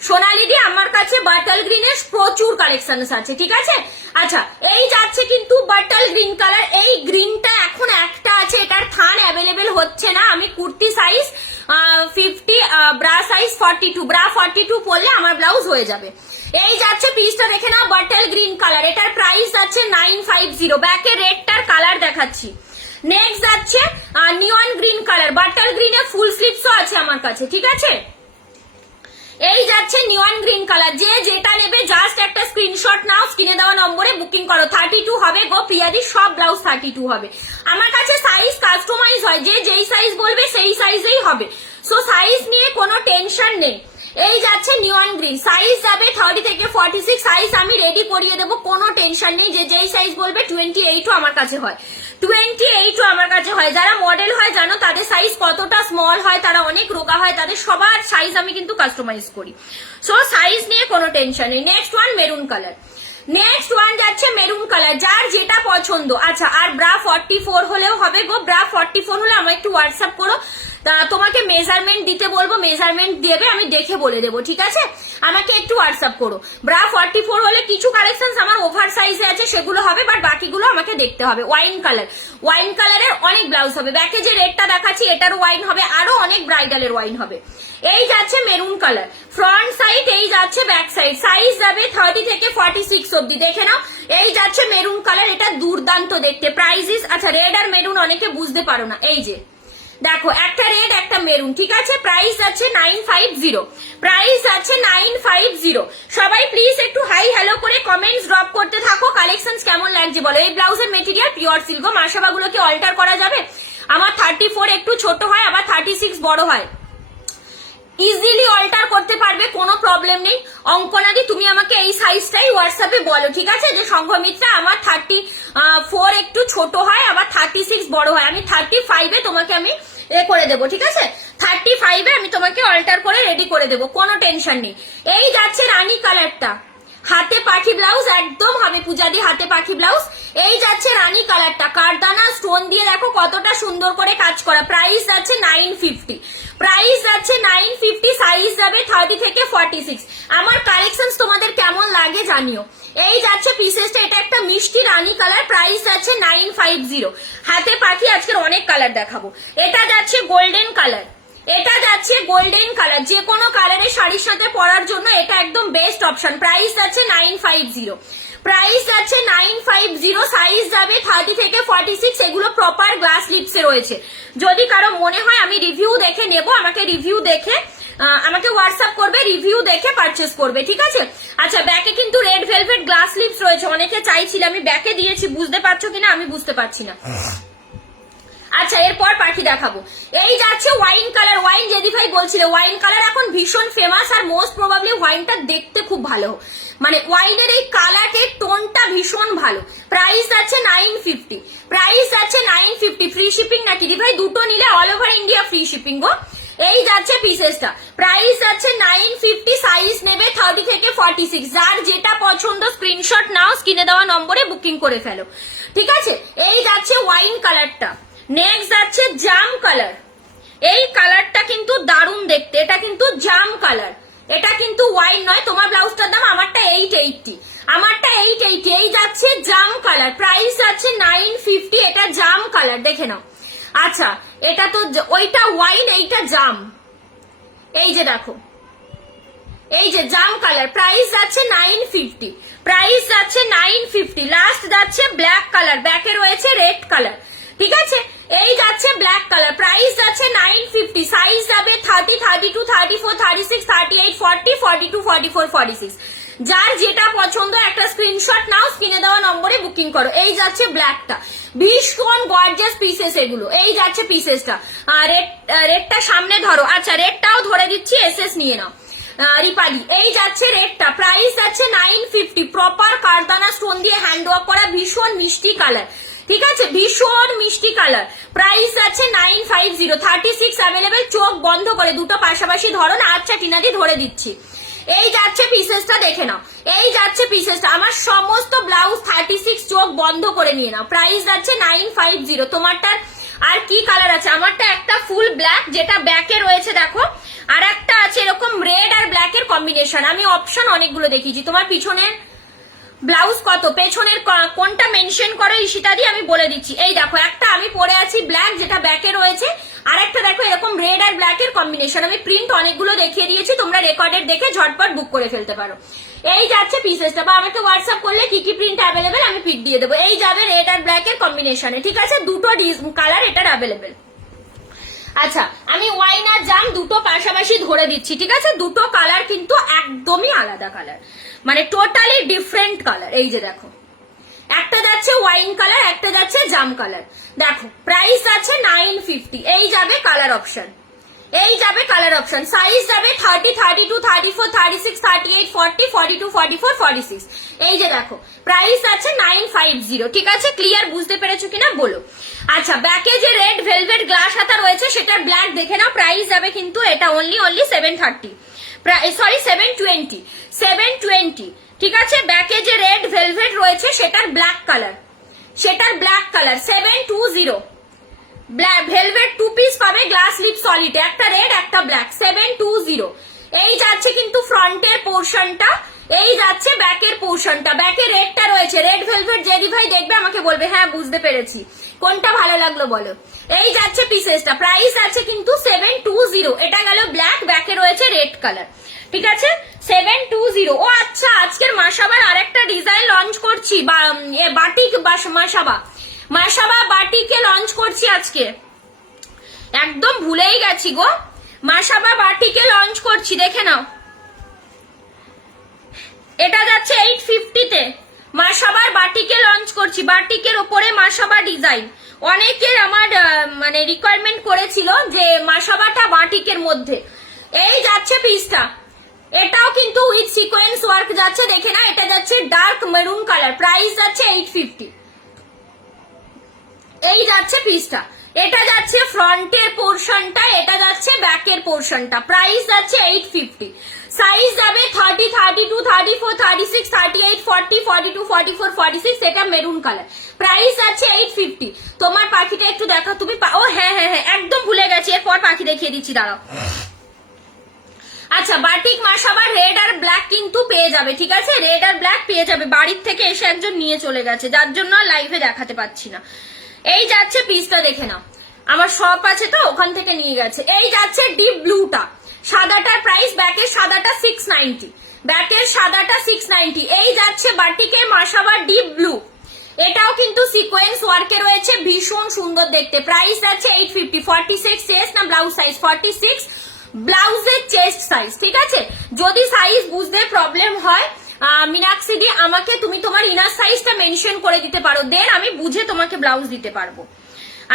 সোনালি দি? আমার কাছে বাটল গ্রিনের প্রচুর কালেকশন আছে, ঠিক আছে? আচ্ছা এই যাচ্ছে কিন্তু বাটল গ্রিন কালার, এই গ্রিনটা এখন একটা আছে, এটার থান অ্যাভেলেবেল হচ্ছে না। আমি kurti size 50, bra size 42, bra 42 পরলে আমার ব্লাউজ হয়ে যাবে। এই যাচ্ছে পিসটা, দেখে নাও বাটল গ্রিন কালার, এটার প্রাইস যাচ্ছে 950। ব্যাকে রেডটার কালার দেখাচ্ছি। নেক্সট যাচ্ছে নিয়ন গ্রিন কালার, বাটল গ্রিনে ফুল স্লিভসও আছে আমার কাছে, ঠিক আছে? এই যাচ্ছে নিয়ন গ্রিন কালার, যে যেটা নেবে জাস্ট একটা স্ক্রিনশট নাও, স্ক্রিনে দেওয়া নম্বরে বুকিং করো। 32 হবে গো প্রিয়াদি, সব ব্লাউজ 32 হবে। আমার কাছে সাইজ কাস্টমাইজ হয়, যে যেই সাইজ বলবে সেই সাইজেই হবে, সো সাইজ নিয়ে কোনো টেনশন নেই। এই যাচ্ছে নিয়ন গ্রিন, সাইজ যাবে 30 থেকে 46, সাইজ আমি রেডি করিয়ে দেবো, কোনো টেনশন নেই। যে যেই সাইজ বলবে 28ও আমার কাছে হয়, 28ও আমার কাছে হয়। যারা মডেল হয় জানো তাদের সাইজ কতটা স্মল হয়, তারা অনেক রোগা হয়, তাদের সবার সাইজ আমি কিন্তু কাস্টমাইজ করি, সো সাইজ নিয়ে কোনো টেনশন নেই। Next one maroon colour, next one যাচ্ছে মেরুন কালার, যার যেটা পছন্দ। আচ্ছা আর ব্রা 44 হলেও হবে গো, ব্রা 44 হলে আমার একটু হোয়াটসঅ্যাপ করো, তোমাকে মেজারমেন্ট দিতে বলবো, মেজারমেন্ট দেবে, আমি দেখে বলে দেবো, ঠিক আছে? আমাকে একটু হোয়াটসঅ্যাপ করো। ব্রা 44 হলে কিছু কালেকশন আমার ওভার সাইজে আছে, সেগুলো হবে, বাট বাকিগুলো আমাকে দেখতে হবে। ওয়াইন কালার, ওয়াইন কালারের অনেক ব্লাউজ হবে, ব্যাকে যে রেডটা দেখাচ্ছি এটার ওয়াইন হবে, আরো অনেক ব্রাইডালের ওয়াইন হবে। এই যাচ্ছে মেরুন কালার, ফ্রন্ট সাইড, এই যাচ্ছে ব্যাক সাইড, সাইজ যাবে 30 থেকে 46 অব্দি, দেখে নাও। এই যাচ্ছে মেরুন কালার, এটা দুর্দান্ত দেখতে, প্রাইসিস। আচ্ছা রেড আর মেরুন অনেকে বুঝতে পারো না, এই যে দেখো একটা রেড একটা মেরুন, ঠিক আছে, প্রাইস আছে 950, প্রাইস আছে 950। সবাই প্লিজ একটু হাই হ্যালো করে কমেন্টস ড্রপ করতে থাকো, কালেকশনস কেমন লাগছে বলো। এই ব্লাউজের মেটেরিয়াল পিওর সিল্ক, মাসাবাগুলোকে অল্টার করা যাবে? আমার 34 একটু ছোট হয়, আবার 36 বড় হয়, ইজিলি অল্টার করতে পারবে, কোনো প্রবলেম নেই। অঙ্কনাদি তুমি আমাকে এই সাইজটাই হোয়াটসঅ্যাপে বলো, ঠিক আছে, যে সংঘমিত্রা আমার 34 একটু ছোট হয়, আবার 36 বড় হয়, আমি 35-এ তোমাকে আমি করে দেবো, ঠিক আছে, 35-এ আমি তোমাকে অল্টার করে রেডি করে দেবো, কোনো টেনশন নেই। এই যাচ্ছে রানী কালারটা, হাতে পাখি ব্লাউজ একদম হবে পূজাদি, হাতে পাখি ব্লাউজ। এই যাচ্ছে রানী কালারটা, কারদানা স্টোন দিয়ে দেখো কতটা সুন্দর করে কাজ করা, প্রাইস আছে 950, প্রাইস আছে 950, সাইজ যাবে 30 থেকে 46। আমার কালেকশন তোমাদের কেমন লাগে জানিও। এই যাচ্ছে পিসেসটা, এটা একটা মিষ্টি রানী কালার, প্রাইস আছে 950, হাতে পাখি। আজকের অনেক কালার দেখাবো। এটা যাচ্ছে গোল্ডেন কালার, এটা যাচ্ছে গোল্ডেন কালার, যে কোনো কালারের শাড়ির সাথে পরার জন্য এটা একদম বেস্ট অপশন, প্রাইস আছে 950, প্রাইস আছে 950, সাইজ যাবে 30 থেকে 46। এগুলো প্রপার গ্লাস লিপসে রয়েছে, যদি কারো মনে হয় আমি রিভিউ দেখে নেব, আমাকে রিভিউ দেখে আমাকে হোয়াটসঅ্যাপ করবে, রিভিউ দেখে পারচেস করবে, ঠিক আছে। আচ্ছা ব্যাকে কিন্তু রেড ভেলভেট গ্লাস লিপস রয়েছে, অনেকে চাইছিল, আমি ব্যাকে দিয়েছি, বুঝতে পারছো কিনা আমি বুঝতে পারছি না। আচ্ছা এরপর পাখি দেখাবো। এই যাচ্ছে ওয়াইন কালার, ওয়াইন জেদি ভাই বলছিল ওয়াইন কালার এখন ভীষণ ফেমাস, আর মোস্ট প্রবাবলি ওয়াইনটা দেখতে খুব ভালো, মানে ওয়াইনের এই কালারের টোনটা ভীষণ ভালো। প্রাইস আছে 950, প্রাইস আছে 950, ফ্রি শিপিং নাকি দি ভাই? দুটো নিলে all over India free shipping গো। এই যাচ্ছে পিসেসটা, প্রাইস আছে 950, সাইজ নেবে 30 থেকে 46। যার যেটা পছন্দ স্ক্রিনশট নাও, স্ক্রিনে দেওয়া নম্বরে বুকিং করে ফেলো, ঠিক আছে। এই যাচ্ছে ওয়াইন কালারটা, নেক্সট যাচ্ছে জাম কালার। এই কালারটা কিন্তু দারুণ দেখতে, এটা কিন্তু জাম কালার, এটা কিন্তু ওয়াইন নয়। তোমার ব্লাউজটার দাম, আমারটা 880, আমারটা 880। এই যাচ্ছে জাম কালার, প্রাইস আছে 950, এটা জাম কালার, দেখে নাও। আচ্ছা এটা তো ওইটা ওয়াইন, এইটা জাম, এই যে দেখো, এই যে জাম কালার, প্রাইস যাচ্ছে 950, প্রাইস যাচ্ছে 950। লাস্ট যাচ্ছে ব্ল্যাক কালার, ব্যাকে রয়েছে রেড কালার, ঠিক আছে। এই যাচ্ছে ব্ল্যাক কালার, প্রাইস আছে 950, সাইজ যাবে 30, 32, 34, 36, 38, 40, 42, 44, 46। যার যেটা পছন্দ একটা স্ক্রিনশট নাও, স্ক্রিনে দেওয়া নম্বরে বুকিং করো। এই যাচ্ছে ব্ল্যাকটা, ভীষণ গর্জিয়াস পিসেস এগুলো। এই যাচ্ছে পিসেসটা, রেডটা সামনে ধরো, আচ্ছা রেডটাও ধরে দিচ্ছি, এসএস নিয়ে নাও রিপালি। এই যাচ্ছে রেডটা, প্রাইস আছে 950, প্রপার কারদানা স্টোন দিয়ে হ্যান্ড ওয়ার্ক করা, ভীষণ মিষ্টি কালার, ঠিক আছে, ভীষণ মিষ্টি কালার, প্রাইস আছে 950, 36 অ্যাভেলেবেল। চোখ বন্ধ করে দুটো পাশাপাশি ধরো না, আচ্ছা টিনাদি ধরে দিচ্ছি। এই যাচ্ছে পিসেসটা, দেখে নাও, এই যাচ্ছে পিসেসটা, আমার সমস্ত ব্লাউজ 36, চোখ বন্ধ করে নিয়ে নাও, প্রাইস যাচ্ছে 950। তোমারটার আর কি কালার আছে? আমারটা একটা ফুল ব্ল্যাক, যেটা ব্যাকে রয়েছে দেখো, আর একটা আছে এরকম রেড আর ব্ল্যাক এর কম্বিনেশন। আমি অপশন অনেকগুলো দেখিয়েছি। তোমার পিছনের ব্লাউজ কত, পেছনের কোনটা মেনশন করো ঈশিতা দি, আমি বলে দিচ্ছি। এই দেখো একটা আমি পরে আছি ব্ল্যাক, যেটা ব্যাকে রয়েছে, আর একটা দেখো এরকম রেড আর ব্ল্যাক এর কম্বিনেশন। আমি প্রিন্ট অনেকগুলো দেখিয়ে দিয়েছি, তোমরা রেকর্ডেড দেখে ঝটপট বুক করে ফেলতে পারো। এই যাচ্ছে পিসেসটা, বা আমাকে হোয়াটসঅ্যাপ করলে কি কি প্রিন্ট অ্যাভেলেবেল আমি পিক দিয়ে দেবো। এই যাবে রেড আর ব্ল্যাক এর কম্বিনেশনে, ঠিক আছে, দুটো কালার এটার অ্যাভেলেবেল। আচ্ছা আমি ওয়াইন আর জাম দুটো পাশাপাশি ধরে দিচ্ছি, ঠিক আছে, দুটো কালার কিন্তু একদমই আলাদা কালার, মানে টোটালি ডিফারেন্ট কালার। এই যে দেখো, একটা যাচ্ছে ওয়াইন কালার, একটা যাচ্ছে জাম কালার। দেখো প্রাইস আছে 950। এই যাবে কালার অপশন, এই যাবে কালার অপশন, সাইজ যাবে 30, 32, 34, 36, 38, 40, 42, 44, 46। এই যে দেখো প্রাইস আছে 950, ঠিক আছে। ক্লিয়ার বুঝতে পেরেছো কিনা বলো। আচ্ছা ব্যাকে যে রেড ভেলভেট গ্লাস হাতা রয়েছে সেটার ব্ল্যাক দেখে নাও, প্রাইস যাবে কিন্তু এটা অনলি 730, সরি 720, 720, ঠিক আছে। ব্যাকে যে রেড ভেলভেট রয়েছে সেটার ব্ল্যাক কালার, সেটার black colour 720। Black velvet 2 piece পাবে গ্লাস লিপ সলিড, একটা রেড একটা ব্ল্যাক, 720। এই যাচ্ছে কিন্তু ফ্রন্টের পোর্শনটা, এই যাচ্ছে ব্যাকের পোর্শনটা। ব্যাকে রেডটা রয়েছে, রেড ভেলভেট জেডি ভাই দেখবে আমাকে বলবে হ্যাঁ বুঝতে পেরেছি, কোনটা ভালো লাগলো বলো। এই যাচ্ছে পিসেসটা, প্রাইস আছে কিন্তু 720। এটা গেল ব্ল্যাক, ব্যাকে রয়েছে রেড কালার, ঠিক আছে, 720। ও আচ্ছা আজকের মাসাবার আরেকটা ডিজাইন লঞ্চ করছি, বাটিক মাসাবা বাটিকে লঞ্চ করছি আজকে। একদম ভুলেই গেছি গো, মাসাবা বাটিকে লঞ্চ করছি, দেখে নাও। এটা যাচ্ছে 850-তে, মাসাবার বাটিকে লঞ্চ করছি, বাটিকের ওপরে মাসাবা ডিজাইন। অনেকের আমার মানে রিকোয়ারমেন্ট করেছিল যে মাসাবাটা বাটিকের মধ্যে। এই যাচ্ছে পিসটা, এটাও কিন্তু উইথ সিকোয়েন্স ওয়ার্ক যাচ্ছে, দেখে না। এটা যাচ্ছে ডার্ক মেরুন কালার, প্রাইস যাচ্ছে 850। এই যাচ্ছে পিসটা, এটা যাচ্ছে ফ্রন্টের পোর্শনটা, এটা যাচ্ছে ব্যাকের পোর্শনটা, প্রাইস যাচ্ছে 850। সাইজ যাবে 30, 32, 34, 36, 38, 40, 42, 44, 46। এটা মেরুন কালার, প্রাইস আছে 850। তোমার পাখিটা একটু দেখা তুমি। ও হ্যাঁ হ্যাঁ হ্যাঁ, একদম ভুলে গেছি, এরপর পাখি দেখিয়ে দিচ্ছি, দাঁড়াও। আচ্ছা, বাটিক মাসাবা রেড আর ব্ল্যাক কিন্তু পেয়ে যাবে, ঠিক আছে, রেড আর ব্ল্যাক পেয়ে যাবে। বাড়ির থেকে এসে একজন নিয়ে চলে গেছে, যার জন্য লাইভে দেখাতে পাচ্ছি না। এই যাচ্ছে পিসটা, দেখে নাও, আমার শপ আছে তো ওখান থেকে নিয়ে গেছে। এই যাচ্ছে ডিপ ব্লুটা, সাদাটার প্রাইস, ব্যাকের সাদাটা 690, ব্যাকের সাদাটা 690। এই যাচ্ছে বাটিকের মাসাবা ডিপ ব্লু, এটাও কিন্তু সিকোয়েন্স ওয়ার্কে রয়েছে, ভীষণ সুন্দর দেখতে, প্রাইস আছে 850। 46 চেস্ট না ব্লাউজ সাইজ? 46 ব্লাউজের চেস্ট সাইজ, ঠিক আছে। যদি সাইজ বুঝতে প্রবলেম হয় মীনাক্ষী দি, আমাকে তুমি তোমার ইনার সাইজটা মেনশন করে দিতে পারো, দেন আমি বুঝে তোমাকে ব্লাউজ দিতে পারবো।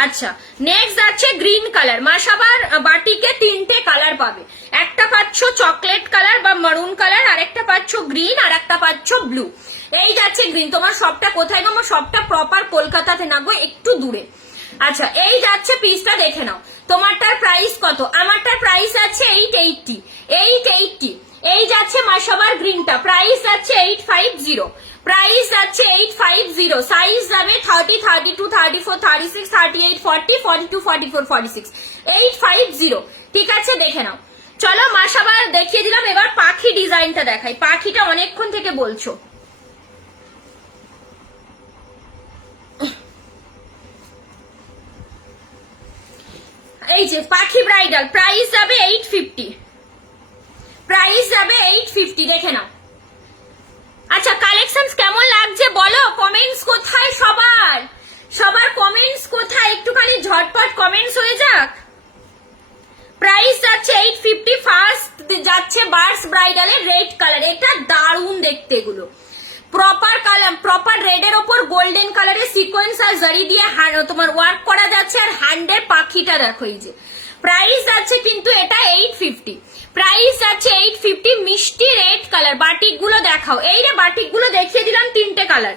আচ্ছা, নেক্সট আছে গ্রিন কালার। মাসাবার বাটিকে 3টে কালার পাবে, একটা পাচ্ছ চকলেট কালার বা মারুন কালার, আর একটা পাচ্ছ গ্রিন, আর একটা পাচ্ছ ব্লু। এই যাচ্ছে গ্রিন। তোমার সবটা কোথায় গো? আমার সবটা প্রপার কলকাতাতে না গো, একটু দূরে। আচ্ছা, এই যাচ্ছে পিসটা, দেখে নাও। তোমারটার প্রাইস কত? আমারটার প্রাইস আছে 880, 880। এই যাচ্ছে মাসাবার গ্রিনটা, প্রাইস যাচ্ছে 850, প্রাইস যাচ্ছে 850। সাইজ যাবে 30, 32, 34, 36, 38, 40, 42, 44, 46, 850, ঠিক আছে, দেখে নাও। চলো মাসাবার দেখিয়ে দিলাম, এবার পাখি ডিজাইনটা দেখাই। পাখিটা অনেকক্ষণ থেকে বলছো। এই যে পাখি ব্রাইডাল, প্রাইস যাবে 850, প্রাইস যাবে 850, দেখে নাও। আচ্ছা, কালেকশন কেমন লাগছে বলো, কমেন্টস কোথায় সবার? সবার কমেন্টস কোথায়? একটুখানি ঝটপট কমেন্টস হয়ে যাক। প্রাইস যাচ্ছে 850। ফার্স্ট যাচ্ছে বার্স ব্রাইডালের রেড কালার, এটা দারুণ দেখতে, এগুলো প্রপার কালার, প্রপার রেডের ওপর গোল্ডেন কালারের সিকোয়েন্স আর জারি দিয়ে তোমার ওয়ার্ক করা যাচ্ছে, আর হ্যান্ডের পাখিটা দেখো। এই যে প্রাইস যাচ্ছে কিন্তু এটা 850, প্রাইস যাচ্ছে 850। মিষ্টি রেড কালার, বাটিক গুলো দেখাও। এই রে বাটিক গুলো দেখিয়ে দিলাম, 3টে কালার,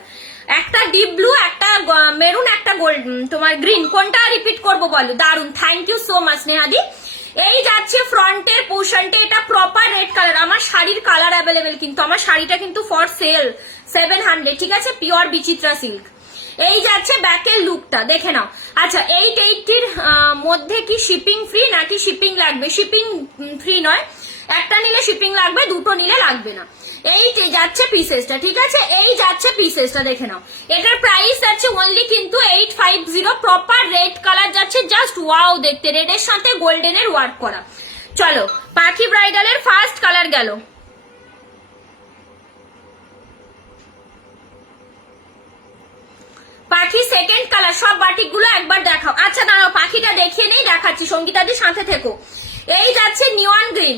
একটা ডিপ ব্লু, একটা মেরুন, একটা গোল্ড তোমার গ্রিন। কোনটা রিপিট করবো বলো? দারুন, থ্যাংক ইউ সো মাচ নেহাদি। এই যাচ্ছে ফ্রন্টের পোর্শনটা, এটা প্রপার রেড কালার। আমার শাড়ির কালার অ্যাভেলেবেল, কিন্তু আমার শাড়িটা কিন্তু ফর সেল 700, ঠিক আছে, পিওর বিচিত্রা সিল্ক। এই যাচ্ছে ব্যাকের লুকটা, দেখে নাও। আচ্ছা, 880-র মধ্যে কি শিপিং ফ্রি নাকি শিপিং লাগবে? শিপিং ফ্রি নয়, একটা নিলে শিপিং লাগবে, দুটো নিলে লাগবে না। এই যাচ্ছে পিসেসটা, ঠিক আছে, এই যাচ্ছে পিসেসটা, দেখে নাও। এটার প্রাইস যাচ্ছে অনলি কিন্তু 850। প্রপার রেড কালার যাচ্ছে, জাস্ট ওয়াও দেখতে, রেডের সাথে গোল্ডেনের ওয়ার্ক করা। চলো, পাখি ব্রাইডালের ফার্স্ট কালার গেল। পাখি সেকেন্ড কালার। সব বাটিক গুলো একবার দেখাও। আচ্ছা দাঁড়াও, পাখিটা দেখিয়ে নেই, দেখাচ্ছি, সঙ্গীতাদির সাথে থেকো। এই যাচ্ছে নিয়ন গ্রিন,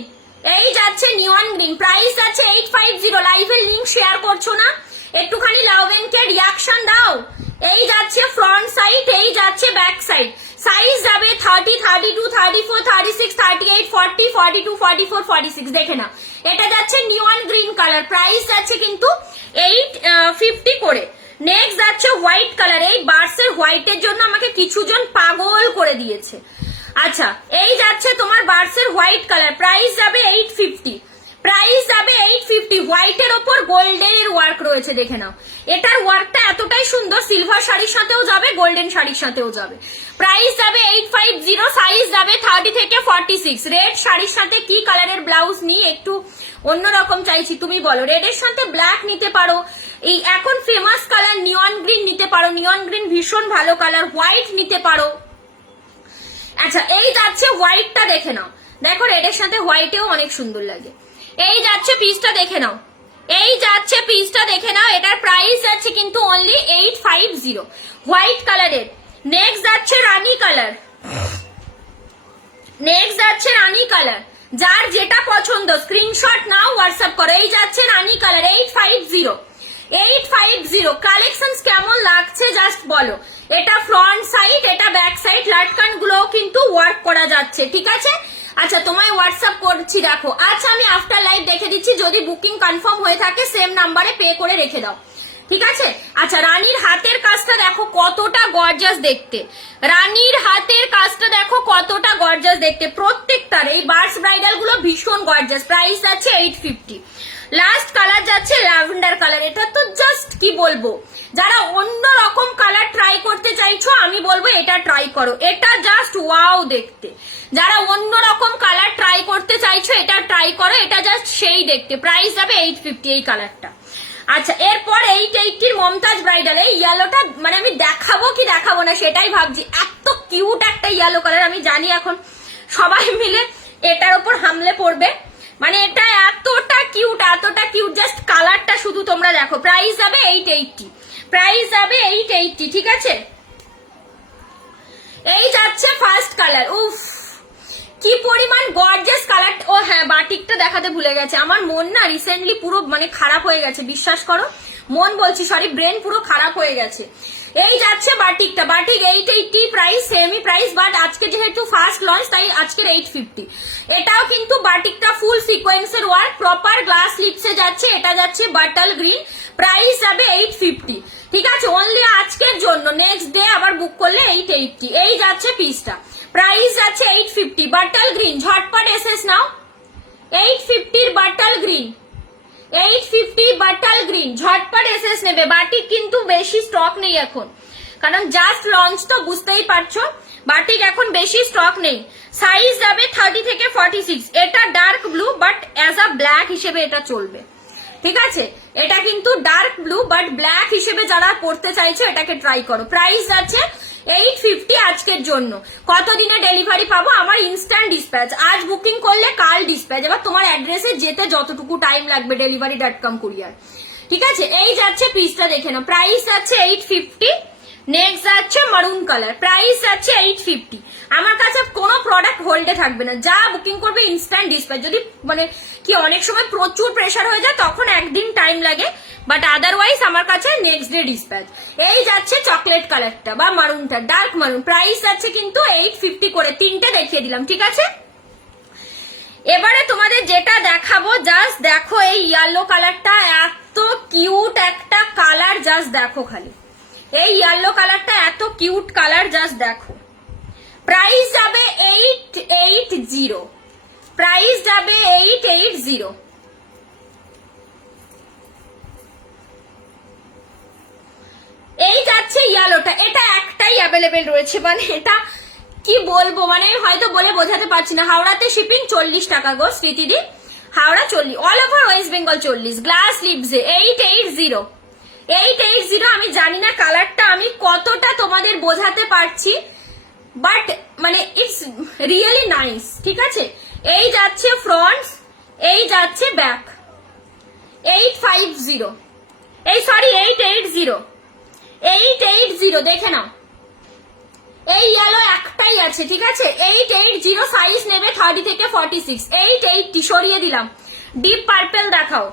এই যাচ্ছে নিয়ন গ্রিন, প্রাইস আছে 850। লাইভের লিংক শেয়ার করছো না? একটুখানি লাভ এন্ড কে রিয়াকশন দাও। এই যাচ্ছে ফ্রন্ট সাইড, এই যাচ্ছে ব্যাক সাইড। সাইজ যাবে 30, 32, 34, 36, 38, 40, 42, 44, 46, দেখে না। এটা যাচ্ছে নিয়ন গ্রিন কালার, প্রাইস যাচ্ছে কিন্তু 850 করে। নেক্সট যাচ্ছে হোয়াইট কালার। এই বার্সের হোয়াইটের জন্য আমাকে কিছুজন পাগল করে দিয়েছে। আচ্ছা, এই যাচ্ছে তোমার বার্সের হোয়াইট কালার, প্রাইস যাবে 850, প্রাইস যাবে 850। হোয়াইটের ওপর গোল্ডেনের ওয়ার্ক রয়েছে, দেখে নাও। এটার ওয়ার্কটা এতটাই সুন্দর, সিলভার শাড়ির সাথেও যাবে, গোল্ডেন শাড়ির সাথেও যাবে। প্রাইস যাবে 850, সাইজ যাবে 30 থেকে 46। রেড শাড়ির সাথে কি কালারের ব্লাউজ নিয়ে একটু অন্যরকম চাইছি, তুমি বলো। রেডের সাথে ব্ল্যাক নিতে পারো, এই এখন ফেমাস কালার নিয়ন গ্রিন নিতে পারো, নিয়ন গ্রিন ভীষণ ভালো কালার, হোয়াইট নিতে পারো। আচ্ছা, এই যাচ্ছে হোয়াইটটা, দেখে নাও, দেখো রেডের সাথে হোয়াইটেও অনেক সুন্দর লাগে। এই যাচ্ছে পিসটা, দেখে নাও, এই যাচ্ছে পিসটা, দেখে নাও। এটার প্রাইস যাচ্ছে কিন্তু অনলি 850, হোয়াইট কালারের। নেক্সট যাচ্ছে রানী কালার, নেক্সট যাচ্ছে রানী কালার, যার যেটা পছন্দ স্ক্রিনশট নাও, হোয়াটসঅ্যাপ করো। এই যাচ্ছে রানী কালার 850 কালেকশন কেমন লাগছে জাস্ট বলো। এটা ফ্রন্ট সাইড, এটা ব্যাক সাইড, লাটকান গুলো কিন্তু ওয়ার্ক করা যাচ্ছে, ঠিক আছে। আচ্ছা তোমায় হোয়াটসঅ্যাপ করছি দেখো। আচ্ছা আমি আফটার লাইভ দেখে দিচ্ছি, যদি বুকিং কনফার্ম হয়ে থাকে সেম নাম্বারে পে করে রেখে দাও, ঠিক আছে। আচ্ছা রানীর হাতের কাজটা দেখো কতটা গর্জাস দেখতে, রানীর হাতের কাজটা দেখো কতটা গর্জাস দেখতে, প্রত্যেকটার এই বার্স ব্রাইডাল গুলো ভীষণ গর্জাস। প্রাইস আছে 850। লাস্ট কালার যাচ্ছে ল্যাভেন্ডার কালার, এটা তো জাস্ট কি বলবো, যারা অন্য রকম কালার ট্রাই করতে চাইছো আমি বলবো এটা ট্রাই করো, এটা জাস্ট ওয়াও দেখতে। যারা অন্য রকম কালার ট্রাই করতে চাইছো এটা ট্রাই করো, এটা জাস্ট সেই দেখতে। প্রাইস যাবে 850 এই কালারটা। আচ্ছা এরপর 880 মমতাজ ব্রাইডাল, এই ইয়েলোটা মানে আমি দেখাবো কি দেখাবো না সেটাই ভাবছি, এত কিউট একটা ইয়েলো কালার। আমি জানি এখন সবাই মিলে এটার উপর হামলে পড়বে, মানে এটা এতটা কিউট জাস্ট কালারটা শুধু তোমরা দেখো। প্রাইস যাবে 880, প্রাইস যাবে 880, ঠিক আছে। এই যাচ্ছে ফার্স্ট কালার, উফ কি পরিমাণ গর্জিয়াস কালার। ও হ্যাঁ বাটিকটা দেখাতে ভুলে গেছে, আমার মন না রিসেন্টলি পুরো মানে খারাপ হয়ে গেছে, বিশ্বাস করো, মন বলছি সরি, ব্রেন পুরো খারাপ হয়ে গেছে। এই যাচ্ছে বাটিকটা, batik 880, price semi price, but আজকে যেহেতু ফার্স্ট লঞ্চ তাই আজকের 850। এটাও কিন্তু বাটিকটা ফুল সিকোয়েন্সের ওয়ার্ক, প্রপার গ্লাস লিপসে যাচ্ছে, এটা যাচ্ছে বাটল গ্রিন, প্রাইস যাবে 850, ঠিক আছে। অনলি আজকের জন্য, নেক্সট ডে আবার বুক করলে 880। এই যাচ্ছে পিসটা, প্রাইস যাচ্ছে 850, বাটল গ্রিন, ঝটপট এসএস নাও। 850 বাটল গ্রিন, 850 বাটল গ্রিন, ঝটপট এসএস নেবে। বাটিক কিন্তু বেশি স্টক নেই এখন, কারণ জাস্ট লঞ্চ তো বুঝতেই পারছো, বাটিক এখন বেশি স্টক নেই। সাইজ যাবে 30 থেকে 46, এটা dark blue but as a black হিসেবে এটা চলবে, ঠিক আছে। এটা কিন্তু ডার্ক ব্লু বাট ব্ল্যাক হিসেবে যারা পড়তে চাইছো এটাকে ট্রাই করো। প্রাইস আছে 850 আজকের জন্য। কতদিনে ডেলিভারি পাবো? আমার ইনস্ট্যান্ট ডিসপ্যাচ, আজ বুকিং করলে কাল ডিসপ্যাচ, এবার তোমার অ্যাড্রেসে যেতে যতটুকু টাইম লাগবে delivery.com কুরিয়ার, ঠিক আছে। এই যাচ্ছে পিসটা দেখে নাও, প্রাইস আছে 850। নেক্সট যাচ্ছে মারুন কালার, প্রাইস আছে 850। আমার কাছে কোনো প্রোডাক্ট হোল্ডে থাকবে না, যা বুকিং করবে ইনস্ট্যান্ট ডিসপ্যাচ। যদি মানে কি অনেক সময় প্রচুর প্রেসার হয়ে যায় তখন একদিন টাইম লাগে, বাট আদারওয়াইজ আমার কাছে নেক্সট ডে ডিসপ্যাচ। এই যাচ্ছে চকলেট কালারটা বা মারুনটা, ডার্ক মারুন, প্রাইস আছে কিন্তু 850 করে, তিনটে দেখিয়ে দিলাম, ঠিক আছে। এবারে তোমাদের যেটা দেখাবো জাস্ট দেখো, এই ইয়েলো কালারটা এত কিউট একটা কালার, জাস্ট দেখো খালি, এই ইয়েলো কালারটা এত কিউট কালার, জাস্ট দেখো। প্রাইস যাবে 880, প্রাইস যাবে 880। এই যাচ্ছে ইয়েলোটা, এটা একটাই অ্যাভেলেবেল রয়েছে, মানে এটা কি বলবো, মানে হয়তো বলে বোঝাতে পারছি না। হাওড়াতে শিপিং 40 টাকা গো স্মৃতিদি, Howrah 40, all over West Bengal 40, glass লিপসে 880, 880। আমি জানি না কালারটা আমি কতটা তোমাদের বোঝাতে পারছি, বাট মানে ইটস রিয়েলি নাইস, ঠিক আছে। এই যাচ্ছে ফ্রন্ট, এই যাচ্ছে ব্যাক, 850, এই সরি 880, 880 দেখে নাও। এই ইয়েলো একটাই আছে, ঠিক আছে। 880, সাইজ নেবে 30 থেকে 46, 880 সরিয়ে দিলাম। ডিপ পার্পেল দেখাও,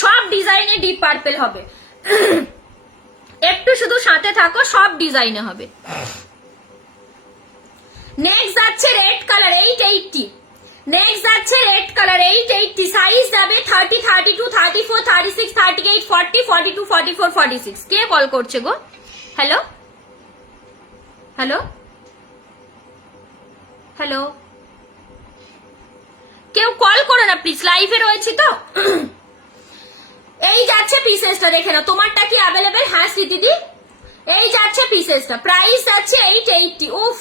সব ডিজাইনে ডিপ পার্পেল হবে, একটু শুধু সাথে থাকো, সব ডিজাইনে হবে। নেক্সট যাচ্ছে রেড কালার 880, নেক্সট যাচ্ছে রেড কালার 880, সাইজ যাবে 30, 32, 34, 36, 38, 40, 42, 44, 46। কে কল করছে গো? হ্যালো হ্যালো হ্যালো, কেউ কল করো না প্লিজ, লাইভে রয়েছি তো। এই যাচ্ছে পিসেসটা দেখে নাও, তোমারটা কি অ্যাভেলেবেল? হ্যাঁ স্মৃতিদি, এই যাচ্ছে পিসেসটা, প্রাইস আছে 880। উফ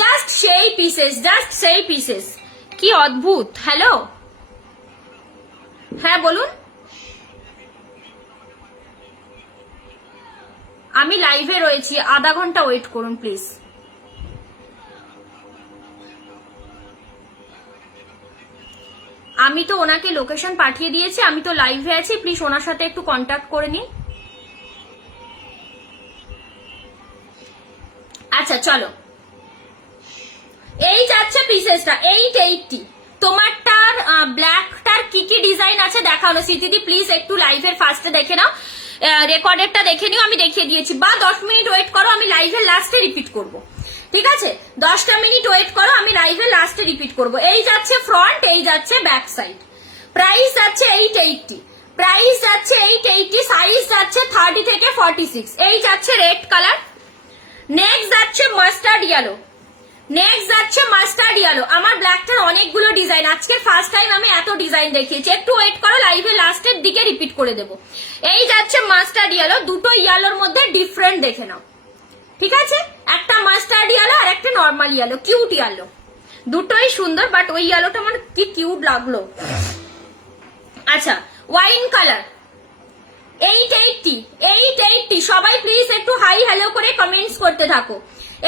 জাস্ট সেই পিসেস, জাস্ট সেই পিসেস, কি অদ্ভুত। হ্যালো, হ্যাঁ বলুন। আমি লাইভে রয়েছি, আধা ঘন্টা ওয়েট করুন প্লিজ। আমি তো ওনাকে লোকেশন পাঠিয়ে দিয়েছি, আমি তো লাইভে আছি, প্লিজ ওনার সাথে একটু কন্ট্যাক্ট করে নিন। আচ্ছা চলো, এই যাচ্ছে পিসেসটা 880। তোমারটার ব্ল্যাকটার কি কি ডিজাইন আছে দেখাও না সিটিদি, প্লিজ একটু লাইভের ফার্স্টে দেখে নাও, রেকর্ডেরটা দেখে নিও, আমি দেখিয়ে দিয়েছি। বা 10 মিনিট ওয়েট করো, আমি লাইভের লাস্টে রিপিট করব, ঠিক আছে? 10টা মিনিট ওয়েট করো, আমি লাইভের লাস্টে রিপিট করব। এই যাচ্ছে ফ্রন্ট, এই যাচ্ছে ব্যাক সাইড। প্রাইস যাচ্ছে 880, প্রাইস যাচ্ছে 880, সাইজ যাচ্ছে 30 থেকে 46। এই যাচ্ছে রেড কালার। নেক্সট যাচ্ছে মাস্টার্ড ইয়েলো, নেক্সট যাচ্ছে মাস্টার্ড ইয়েলো। আমার ব্ল্যাকটার অনেকগুলো ডিজাইন, আজকে ফার্স্ট টাইম আমি এত ডিজাইন দেখিয়েছি। একটু ওয়েট করো, লাইভে লাস্টের দিকে রিপিট করে দেবো। এই যাচ্ছে মাস্টার্ড ইয়েলো, দুটো ইয়েলোর মধ্যে ডিফারেন্ট দেখে নাও, ঠিক আছে? একটা মাস্টার্ড ইয়েলো আর একটা নর্মাল ইয়েলো, কিউট ইয়েলো, দুটোই সুন্দর, বাট ওই ইয়েলোটা আমার কি কিউট লাগলো। আচ্ছা, ওয়াইন কালার 880, 880। সবাই প্লিজ একটু হাই হ্যালো করে কমেন্টস করতে থাকো।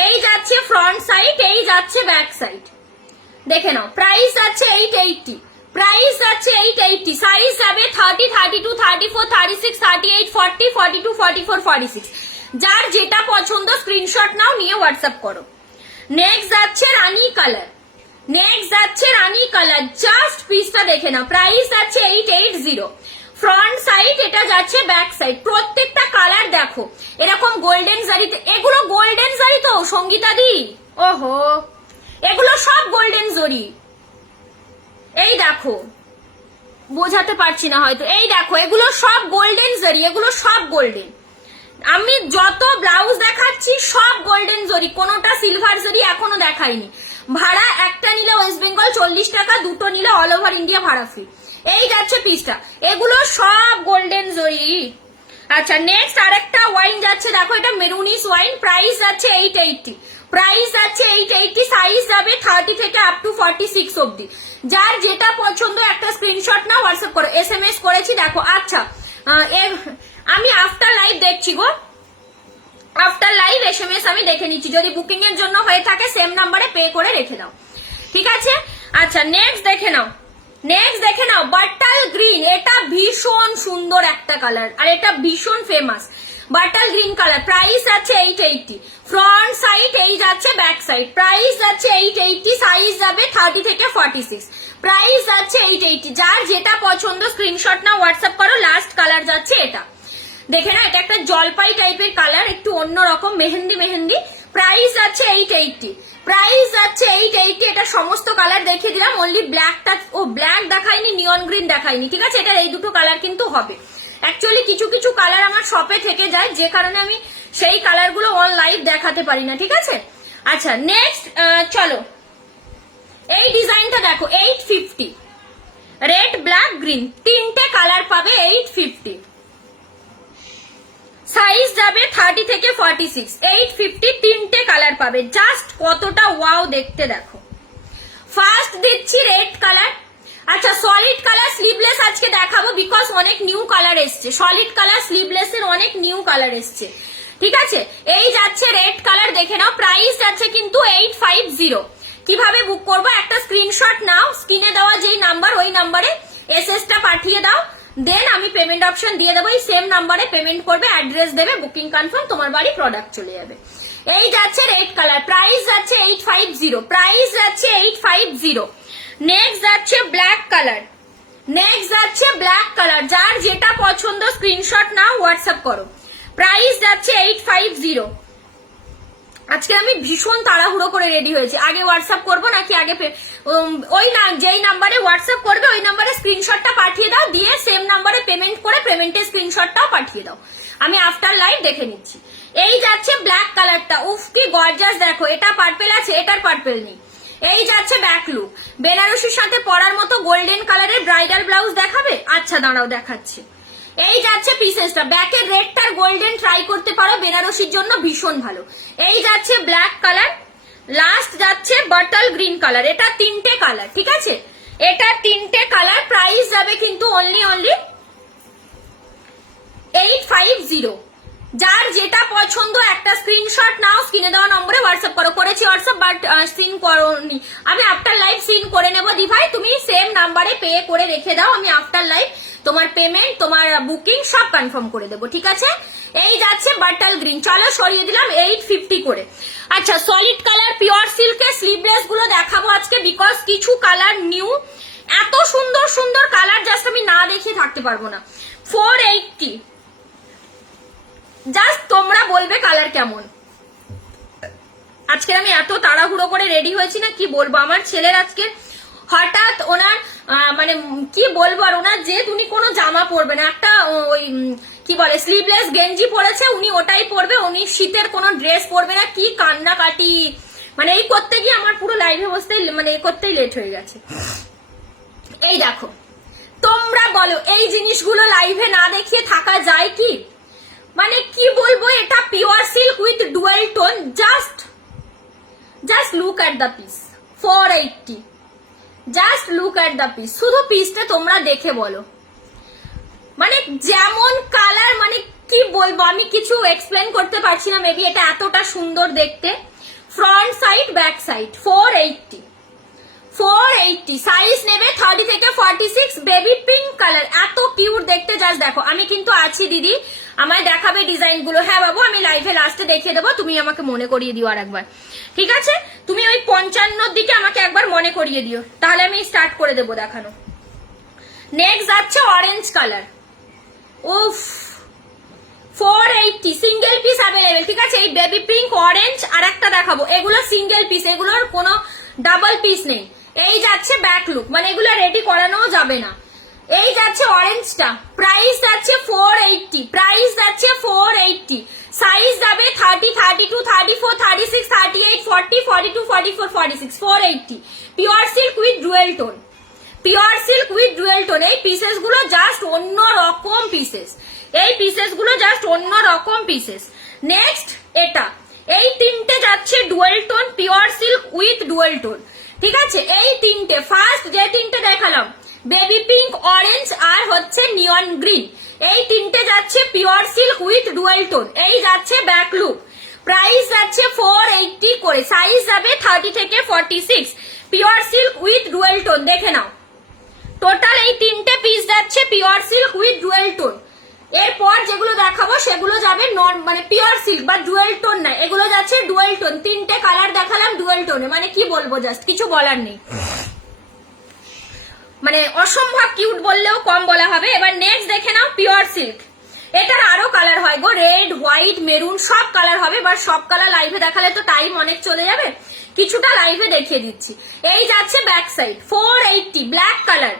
এই যাচ্ছে ফ্রন্ট সাইড, এই যাচ্ছে ব্যাক সাইড, দেখে নাও। প্রাইস যাচ্ছে 880, প্রাইস যাচ্ছে 880, সাইজ যাবে 30, 32, 34, 36, 38, 40, 42, 44, 46। যার যেটা পছন্দ স্ক্রিনশট নাও, নিয়ে হোয়াটসঅ্যাপ করো। নেক্সট যাচ্ছে রানী কালার, নেক্সট যাচ্ছে রানী কালার, জাস্ট পিসটা দেখে নাও। প্রাইস যাচ্ছে 880, ফ্রন্ট সাইড, এটা যাচ্ছে ব্যাক সাইড। প্রত্যেকটা কালার দেখো এরকম গোল্ডেন জারিতে, এগুলো গোল্ডেন জারি তো সঙ্গীতা দি, ওহো এগুলো সব গোল্ডেন জরি। এই দেখো, বোঝাতে পারছি না হয়তো, এই দেখো এগুলো সব গোল্ডেন জারি, এগুলো সব গোল্ডেন। আমি যত ব্লাউজ দেখাচ্ছি সব গোল্ডেন জরি, কোনোটা সিলভার জরি এখনো দেখাইনি। ভাড়া একটা নিলে ওয়েস্ট বেঙ্গল 40 টাকা, দুটো নিলে অল ওভার ইন্ডিয়া ভাড়া ফ্রি। এই যাচ্ছে পিসটা, এগুলো সব গোল্ডেন জরি। আচ্ছা, নেক্সট আরেকটা ওয়াইন যাচ্ছে, দেখো এটা মেরুনিস ওয়াইন। প্রাইস যাচ্ছে 880, প্রাইস যাচ্ছে 880, সাইজ যাবে 30 থেকে আপ টু 46 অব্দি। যার যেটা পছন্দ একটা স্ক্রিনশট না হোয়াটসঅ্যাপ করো। SMS করেছি দেখো। আচ্ছা, আমি আফটার লাইভ দেখছি গো, আফটার লাইভ SMS আমি দেখে নিচ্ছি। যদি বুকিং এর জন্য হয়ে থাকে সেম নাম্বারে পে করে রেখে দাও, ঠিক আছে? আচ্ছা, নেক্সট দেখে নাও, নেক্সট দেখে নাও বাটাল গ্রিন। এটা ভীষণ সুন্দর একটা কালার, আর এটা ভীষণ ফেমাস বাটাল গ্রিন কালার। প্রাইস আছে 880, ফ্রন্ট সাইড, এই যাচ্ছে ব্যাক সাইড। প্রাইস যাচ্ছে 880, সাইজ যাবে 30 থেকে 46। প্রাইস যাচ্ছে 880, যার যেটা পছন্দ স্ক্রিনশট না হোয়াটসঅ্যাপ করো। লাস্ট কালার যাচ্ছে এটা, দেখে না, এটা একটা জলপাই টাইপের কালার, একটু অন্যরকম মেহেন্দি মেহেন্দি। প্রাইস যাচ্ছে 880, প্রাইস যাচ্ছে 880। এটা সমস্ত কালার দেখিয়ে দিলাম, অনলি ব্ল্যাকটা, ও ব্ল্যাক দেখাইনি, নিয়ন গ্রিন দেখাইনি, ঠিক আছে? এটার এই দুটো কালার কিন্তু হবে। অ্যাকচুয়ালি কিছু কিছু কালার আমার শপে থেকে যায়, যে কারণে আমি সেই কালারগুলো অন লাইভ দেখাতে পারি না, ঠিক আছে? আচ্ছা, নেক্সট চলো, এই ডিজাইনটা দেখো 850, রেড ব্ল্যাক গ্রিন, তিনটে কালার পাবে 850, সাইজ যাবে 30 থেকে 46। 850, তিনটে কালার পাবে, জাস্ট কতটা ওয়াও দেখতে দেখো। ফার্স্ট দিচ্ছি রেড কালার। আচ্ছা, সলিড কালার স্লিভলেস আজকে দেখাবো, বিকজ অনেক নিউ কালার এসছে। সলিড কালার স্লিভলেস এর অনেক নিউ কালার এসছে, ঠিক আছে? এই যাচ্ছে রেড কালার, দেখে নাও। প্রাইস যাচ্ছে কিন্তু 850। কিভাবে বুক করবো? একটা স্ক্রিনশট নাও, স্ক্রিনে দেওয়া যেই নাম্বার ওই নাম্বারে SS টা পাঠিয়ে দাও, দেন আমি পেমেন্ট অপশন দিয়ে দেবো। এই সেম নাম্বারে পেমেন্ট করবে, অ্যাড্রেস দেবে, বুকিং কনফার্ম, তোমার বাড়ি প্রোডাক্ট চলে যাবে। এই যাচ্ছে রেড কালার, প্রাইস যাচ্ছে 850, প্রাইস যাচ্ছে 850। নেক্সট যাচ্ছে ব্ল্যাক কালার, নেক্সট যাচ্ছে ব্ল্যাক কালার, যার যেটা পছন্দ স্ক্রিনশট নাও হোয়াটসঅ্যাপ করো। প্রাইস যাচ্ছে 850। আজকে আমি ভীষণ তাড়াহুড়ো করে রেডি হয়েছি, আগে হোয়াটসঅ্যাপ করবো নাকি আগে ওই না, যেই নাম্বারে হোয়াটসঅ্যাপ করবে ওই নাম্বারে স্ক্রিনশটটা পাঠিয়ে দাও, দিয়ে সেম নাম্বারে পেমেন্ট করে পেমেন্টের স্ক্রিনশটটাও পাঠিয়ে দাও, আমি আফটার লাইভ দেখে নিচ্ছি। এই যাচ্ছে ব্ল্যাক কালারটা, উফ কি গর্জাস দেখো। এটা পার্পেল আছে, এটার পার্পেল নেই। এই যাচ্ছে ব্যাক লুক, বেনারসির সাথে পরার মতো গোল্ডেন কালারের ব্রাইডাল ব্লাউজ দেখাবে? আচ্ছা দাঁড়াও দেখাচ্ছি। এই যাচ্ছে পিসেসটা, ব্যাকের রেডটার গোল্ডেন ট্রাই করতে পারো, বেনারসির জন্য ভীষণ ভালো। এই যাচ্ছে ব্ল্যাক কালার, লাস্ট যাচ্ছে বটল গ্রিন কালার। এটা তিনটে কালার, ঠিক আছে? এটা তিনটে কালার। প্রাইস যাবে কিন্তু অনলি 850। যার যেটা পছন্দ একটা স্ক্রিনশট নাও, স্ক্রিনে দেওয়া নম্বরে হোয়াটসঅ্যাপ করো। করেছি হোয়াটসঅ্যাপ, বাট সিন করোনি, আমি আফটার লাইভ সিন করে নেবো। দি ভাই তুমি সেম নাম্বারে পে করে রেখে দাও, আমি আফটার লাইভ তোমার পেমেন্ট, তোমার বুকিং সব কনফার্ম করে দেবো, ঠিক আছে? এই যাচ্ছে বাটাল গ্রিন, চলো সরিয়ে দিলাম 850 করে। আচ্ছা, সলিড কালার পিওর সিল্কের স্লিভলেস গুলো দেখাবো আজকে, বিকজ কিছু কালার নিউ, এত সুন্দর সুন্দর কালার জাস্ট আমি না দেখিয়ে থাকতে পারবো না। 480, জাস্ট তোমরা বলবে কালার কেমন। আজকে আমি এত তাড়াহুড়ো করে রেডি হয়েছি না, কি বলবো। আমার ছেলের আজকে হঠাৎ ওনার মানে কি বলবো, আর ওনার যে উনি কোনো জামা পরবে না, একটা ওই কি বলে স্লিভলেস গেঞ্জি পরেছে, উনি ওটাই পরবে, উনি শীতের কোনো ড্রেস পরবে না। কি কান্নাকাটি, মানে এই করতে গিয়ে আমার পুরো লাইভে বসতে মানে করতেই লেট হয়ে গেছে। এই দেখো, তোমরা বলো এই জিনিসগুলো লাইভে না দেখিয়ে থাকা যায় কি? মানে কি বলবো, এটা pure silk with dual tone, just look at the piece. 480, just look at the piece. শুধু পিসটা তোমরা দেখে বলো, মানে যেমন কালার, মানে কি বলবো, আমি কিছু এক্সপ্লেন করতে পারছি না। মেবি এটা এতটা সুন্দর দেখতে। Front side, back side. 480 size নেবে 30 থেকে 46। বেবি পিঙ্ক কালার, এত কিউট দেখতে, জাস্ট দেখো। আমি কিন্তু আছি দিদি, আমায় দেখাবে ডিজাইন গুলো। হ্যাঁ বাবু, আমি লাইভে লাস্টে দেখিয়ে দেবো, তুমি আমাকে মনে করিয়ে দিও আর একবার, ঠিক আছে? তুমি ওই 55 দিকে আমাকে একবার মনে করিয়ে দিও, তাহলে আমি স্টার্ট করে দেবো দেখানো। নেক্সট যাচ্ছে অরেঞ্জ কালার। উফ, 480 সিঙ্গেল পিস অ্যাভেলেবেল, ঠিক আছে? এই বেবি পিঙ্ক, অরেঞ্জ আর একটা দেখাবো, এগুলো সিঙ্গেল পিস, এগুলোর কোনো ডাবল পিস নেই। এই যাচ্ছে ব্যাক লুক, মানে এগুলো রেডি করানো যাবে না। এই যাচ্ছে অরেঞ্জটা, প্রাইস যাচ্ছে 480, প্রাইস যাচ্ছে 480। সাইজ যাবে 30, 32, 34, 36, 38, 40, 42, 44, 46, 480। Pure silk with dual tone, pure silk with dual tone. এই পিসেস গুলো জাস্ট অন্য রকম পিসেস, এই পিসেস গুলো জাস্ট অন্য রকম পিসেস। নেক্সট এটা, এই তিনটে যাচ্ছে dual tone, pure silk with dual tone, ঠিক আছে? এই তিনটে, ফার্স্ট যে তিনটে দেখালাম বেবি পিঙ্ক, অরেঞ্জ আর হচ্ছে নিয়ন গ্রিন, এই তিনটে যাচ্ছে pure silk with dual tone. এই যাচ্ছে ব্যাক লুক, প্রাইস যাচ্ছে 480 করে। সাইজ যাবে 30 থেকে 46, pure silk with dual tone. দেখে নাও, টোটাল এই তিনটে পিস যাচ্ছে pure silk with dual tone. এরপর যেগুলো দেখাবো সেগুলো যাবে নন, মানে পিওর সিল্ক বা ডুয়েল টোন না, এগুলো যাচ্ছে ডুয়েল টোন। তিনটে কালার দেখালাম ডুয়েল টোনে, মানে কি বলবো, জাস্ট কিছু বলার নেই, মানে অসম্ভব কিউট বললেও কম বলা হবে। এবার নেক্সট দেখে নাও পিওর সিল্ক, এটার আরো কালার হয় গো, রেড, হোয়াইট, মেরুন, সব কালার হবে। এবার সব কালার লাইভে দেখালে তো টাইম অনেক চলে যাবে, কিছুটা লাইভে দেখিয়ে দিচ্ছি। এই যাচ্ছে back side, 480 black colour,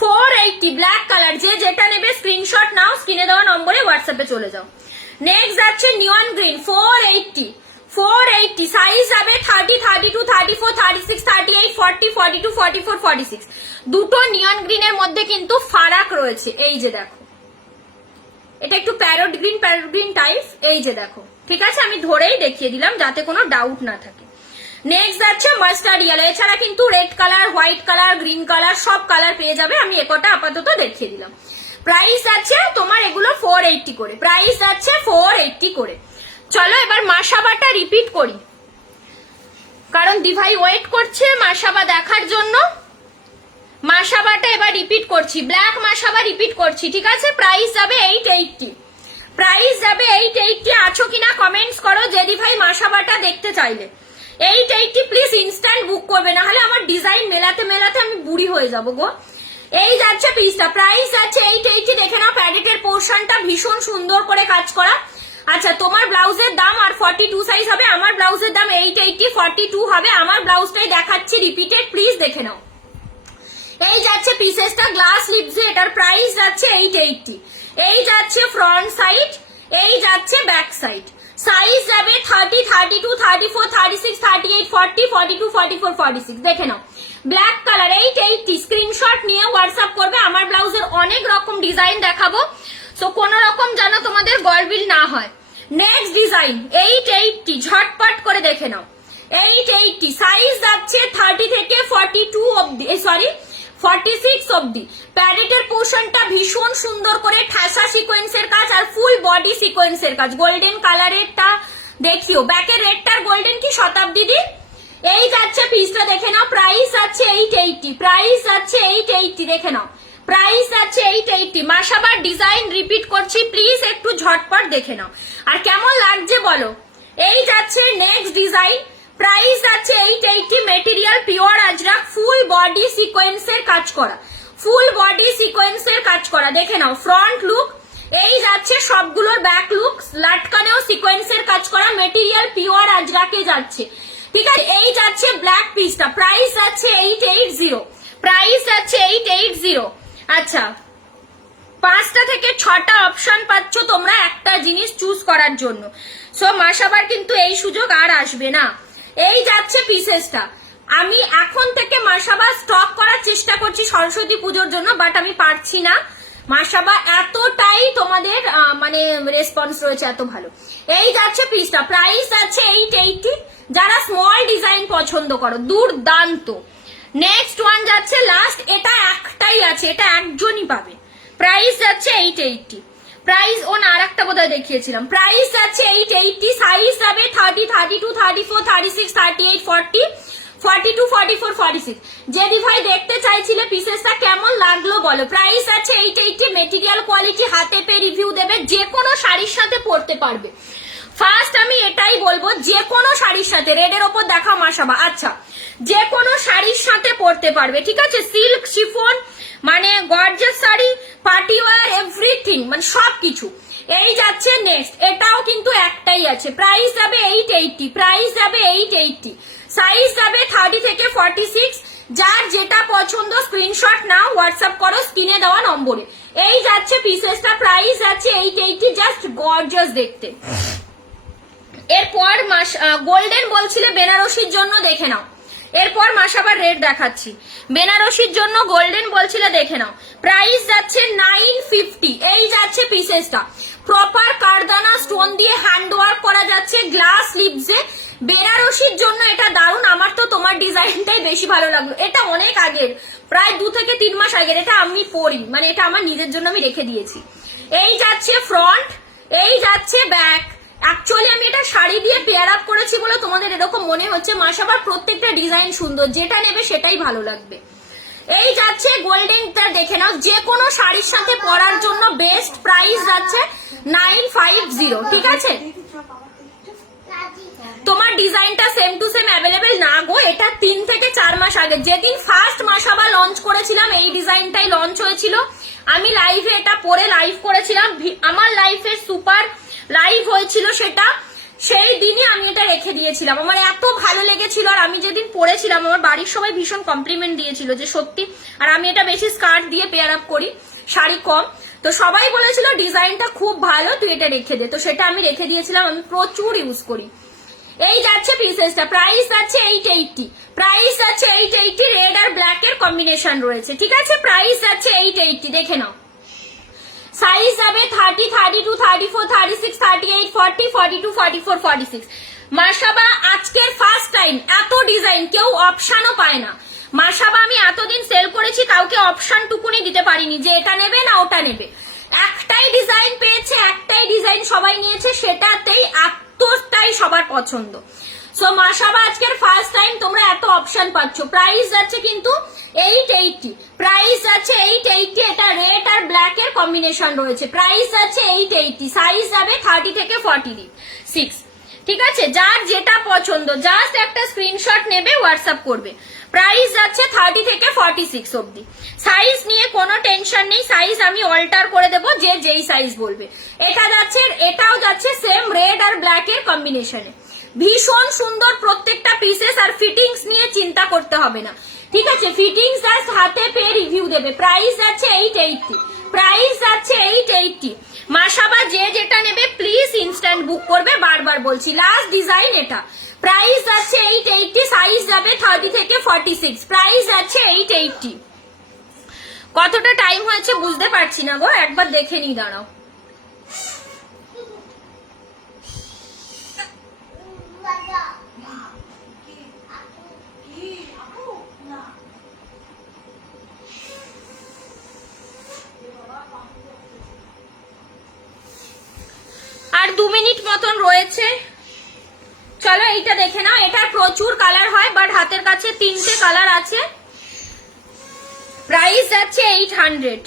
480 black colour. যে যেটা নেবে স্ক্রিনশট নাও, স্ক্রিনে দেওয়া নম্বরে হোয়াটসঅ্যাপে চলে যাও। নেক্সট যাচ্ছে নিয়ন গ্রিন, 480, 480 সাইজ যাবে 30, 32, 34, 36, 38, 40, 42, 44, 46। দুটো নিয়ন গ্রিনের মধ্যে কিন্তু ফারাক রয়েছে। এই যে দেখো, এটা একটু প্যারট গ্রিন টাইপ, এই যে দেখো, ঠিক আছে? আমি ধরেই দেখিয়ে দিলাম যাতে কোনো ডাউট না থাকে। নেক্সট যাচ্ছে মাস্টার্ড ইয়েলো, এছাড়া কিন্তু red colour, white colour, green colour সব কালার পেয়ে যাবে। আমি একটা আপাতত দেখিয়ে দিলাম। প্রাইস আছে তোমার এগুলো 480 করে, প্রাইস যাচ্ছে 480 করে। চলো এবার মাসাবাটা রিপিট করি, কারণ দিভাই ওয়েট করছে মাসাবা দেখার জন্য। মাসাবাটা এবার রিপিট করছি, ব্ল্যাক মাসাবা রিপিট করছি, ঠিক আছে? প্রাইস যাবে 880, প্রাইস যাবে 880। আছো কিনা কমেন্টস করো যে দিভাই মাসাবাটা দেখতে চাইলে। 880 প্লিজ ইনস্ট্যান্ট বুক করবে, না হলে আমার ডিজাইন মেলাতে মেলাতে আমি বুড়ি হয়ে যাবো গো। এই যাচ্ছে পিসটা, প্রাইস আছে 880। দেখে নাও, প্যাডেটের পোর্শনটা ভীষণ সুন্দর করে কাজ করা। আচ্ছা, তোমার ব্লাউজের দাম আর 42 সাইজ হবে, আমার ব্লাউজের দাম 880, 42 হবে। আমার ব্লাউজটাই দেখাচ্ছি রিপিটেড, প্লিজ দেখে নাও। এই যাচ্ছে পিসেসটা গ্লাস লিপসে, এটার প্রাইস যাচ্ছে 880। এই যাচ্ছে ফ্রন্ট সাইড, এই যাচ্ছে ব্যাক সাইড। সাইজ যাবে 30, 32, 34, 36, 38, 40, 42, 44, 46। দেখে নাও, ব্ল্যাক কালার 880। স্ক্রিনশট নিয়ে হোয়াটসঅ্যাপ করবে। আমার ব্লাউজের অনেক রকম ডিজাইন দেখাবো, তো কোন রকম যেন তোমাদের গলবিল না হয়। নেক্সট ডিজাইন 880, ঝটপট করে দেখে নাও। 880 সাইজ যাচ্ছে 30 থেকে 42 অবধি, সরি 46 অবধি। প্যাডেটের পোর্শনটা ভীষণ সুন্দর করে ঠাসা সিকোয়েন্সের কাজ আর ফুল বডি সিকোয়েন্সের কাজ। গোল্ডেন কালারেরটা দেখিও, ব্যাকের রেডটার গোল্ডেন কি শতাব্দী দি। এই যাচ্ছে পিসটা, দেখে নাও। প্রাইস আছে 880, প্রাইস আছে 880। দেখে নাও, প্রাইস যাচ্ছে 880। মাসাবার ডিজাইন রিপিট করছি, প্লিজ একটু ঝটপট দেখে নাও। আর কেমন লাগছে বলো। এই যাচ্ছে নেক্সট ডিজাইন, প্রাইস যাচ্ছে 880, material pure Ajrak, full body সিকোয়েন্সের কাজ করা, ফুল বডি সিকোয়েন্সের কাজ করা। দেখে নাও ফ্রন্ট লুক, এই যাচ্ছে সবগুলোর ব্যাক লুক, লাটকানেও সিকোয়েন্সের কাজ করা, মেটেরিয়াল পিওর আজরাকে যাচ্ছে। ঠিক আছে, এই যাচ্ছে ব্ল্যাক পিসটা, প্রাইস যাচ্ছে 880, প্রাইস যাচ্ছে 880। আচ্ছা, 5টা থেকে 6টা অপশন পাচ্ছ তোমরা একটা জিনিস চুজ করার জন্য। সো মাসাবার কিন্তু এই সুযোগ আর আসবে না। এই যাচ্ছে পিসেসটা, আমি এখন থেকে মাসাবা স্টক করার চেষ্টা করছি সরস্বতী পুজোর জন্য, বাট আমি পারছি না। মাসাবা এতটাই তোমাদের মানে রেসপন্স রয়েছে এত ভালো। এই যাচ্ছে পিসটা, প্রাইস আছে 880। যারা স্মল ডিজাইন পছন্দ করো, দুর্দান্ত। নেক্সট ওয়ান যাচ্ছে লাস্ট, এটা একটাই আছে, এটা একজনই পাবে। প্রাইস যাচ্ছে 880, প্রাইস ও না আরেকটা বোধহয় দেখিয়েছিলাম। প্রাইস যাচ্ছে 880, সাইজ যাবে 30, 32, 34, 36, 38, 40, 42, 44, 46। জেদি ভাই দেখতে চাইছিলে পিসেসটা কেমন লাগলো বলো। প্রাইস আছে 880, মেটেরিয়াল কোয়ালিটি, হাতে পেয়ে রিভিউ দেবে, যে কোনো শাড়ির সাথে পরতে পারবে। ফার্স্ট আমি এটাই বলবো, যে কোনো শাড়ির সাথে, রেডের ওপর দেখাও মাসাবা, আচ্ছা যে কোনো শাড়ির সাথে পরতে পারবে। ঠিক আছে, সিল্ক, শিফন, মানে gorgeous sari, party wear, everything, মানে সবকিছু। এই যাচ্ছে নেক্সট, এটাও কিন্তু একটাই আছে, প্রাইস যাবে 880, প্রাইস যাবে 880, সাইজ যাবে 30 থেকে 46। যার যেটা পছন্দ স্ক্রিনশট নাও, হোয়াটসঅ্যাপ করো স্ক্রিনে দেওয়া নম্বরে। এই যাচ্ছে পিসেসটা, প্রাইস যাচ্ছে 880, জাস্ট গর্জিয়াস দেখতে। এরপর গোল্ডেন বলছিলে বেনারসির জন্য, দেখে নাও। এরপর মাসাবার রেট দেখাচ্ছি, বেনারসির জন্য গোল্ডেন বলছিলে, দেখে নাও। প্রাইস যাচ্ছে 950। এই যাচ্ছে পিসেসটা, প্রপার কারদানা স্টোন দিয়ে হ্যান্ড ওয়ার্ক করা যাচ্ছে, গ্লাস লিভসে। বেনারসির জন্য এটা দারুণ। আমার তো তোমার ডিজাইনটাই বেশি ভালো লাগলো, এটা অনেক আগের, প্রায় 2 থেকে 3 মাস আগের, এটা আমি পরি, মানে এটা আমার নিজের জন্য আমি রেখে দিয়েছি। এই যাচ্ছে ফ্রন্ট, এই যাচ্ছে ব্যাক। অ্যাকচুয়ালি আমি এটা শাড়ি দিয়ে পেয়ার আপ করেছি বলে তোমাদের এরকম মনে হচ্ছে। মাসাবার প্রত্যেকটা ডিজাইন সুন্দর, যেটা নেবে সেটাই ভালো লাগবে। এই যাচ্ছে গোল্ডেনটা, দেখে নাও, যে কোনো শাড়ির সাথে পরার জন্য বেস্ট। প্রাইস যাচ্ছে 950। ঠিক আছে, তোমার ডিজাইনটা সেম টু সেম অ্যাভেলেবেল না গো, এটা 3 থেকে 4 মাস আগে, যেদিন ফার্স্ট মাসাবা লঞ্চ করেছিলাম এই ডিজাইনটাই লঞ্চ হয়েছিল। আমি লাইভে এটা পরে লাইভ করেছিলাম, আমার লাইফের সুপার লাইভ হয়েছিল সেটা, সেই দিনই আমি এটা রেখে দিয়েছিলাম। আমার এত ভালো লেগেছিল, আর আমি যেদিন পরেছিলাম আমার বাড়ির সবাই ভীষণ কমপ্লিমেন্ট দিয়েছিল যে সত্যি। আর আমি এটা বেশি স্কার্ট দিয়ে পেয়ার আপ করি, শাড়ি কম, তো সবাই বলেছিল ডিজাইনটা খুব ভালো, তুই এটা রেখে দে, তো সেটা আমি রেখে দিয়েছিলাম, আমি প্রচুর ইউজ করি। এই যাচ্ছে পিসেসটা, প্রাইস যাচ্ছে 880, প্রাইস যাচ্ছে 880, রেড আর ব্ল্যাক এর কম্বিনেশন রয়েছে। ঠিক আছে, প্রাইস যাচ্ছে 880, দেখে নাও। সাইজ যাবে 30, 32, 34, 36, 38, 40, 42, 44, 46। মাসাবা আজকের ফার্স্ট টাইম এত ডিজাইন, কেউ অপশনও পায় না। মাসাবা আমি এতদিন সেল করেছি, কাউকে অপশন টুকুনি দিতে পারিনি যে এটা নেবে না ওটা নেবে। একটাই ডিজাইন পেয়েছে, একটাই ডিজাইন সবাই নিয়েছে, সেটাতেই এতটাই সবার পছন্দ। সো মাসাবা আজকের ফার্স্ট টাইম তোমরা এত অপশন পাচ্ছ। প্রাইস যাচ্ছে কিন্তু 880, প্রাইস যাচ্ছে 880, এটা রেড আর ব্ল্যাক এর কম্বিনেশন রয়েছে। প্রাইস যাচ্ছে 880, সাইজ যাবে 30 থেকে 46। ঠিক আছে, যার যেটা পছন্দ জাস্ট একটা স্ক্রিনশট নেবে, হোয়াটসঅ্যাপ করবে। প্রাইস যাচ্ছে 30 থেকে 46 অব্দি। সাইজ নিয়ে কোনো টেনশন নেই, সাইজ আমি অল্টার করে দেবো, যে যেই সাইজ বলবে। এটা যাচ্ছে, এটাও যাচ্ছে সেম রেড আর ব্ল্যাক এর কম্বিনেশনে, ভীষণ সুন্দর প্রত্যেকটা পিসেস। আর ফিটিংস নিয়ে চিন্তা করতে হবে না। ঠিক আছে, ফিটিংস জাস্ট হাতে পেয়ে রিভিউ দেবে। প্রাইস যাচ্ছে 880, প্রাইস যাচ্ছে 880। মাসাবা যে যেটা নেবে প্লিজ ইনস্ট্যান্ট বুক করবে, বারবার বলছি, লাস্ট ডিজাইন এটা। প্রাইস যাচ্ছে 880, সাইজ যাবে 30 থেকে 46, প্রাইস যাচ্ছে 880। কতটা টাইম হয়েছে বুঝতে পারছি না গো, একবার দেখে নি, দাঁড়াও। আর 2 মিনিট মতন রয়েছে, চলো এইটা দেখে নাও। এটার প্রচুর কালার হয়, বাট হাতের কাছে 3টে কালার আছে। প্রাইস যাচ্ছে 800,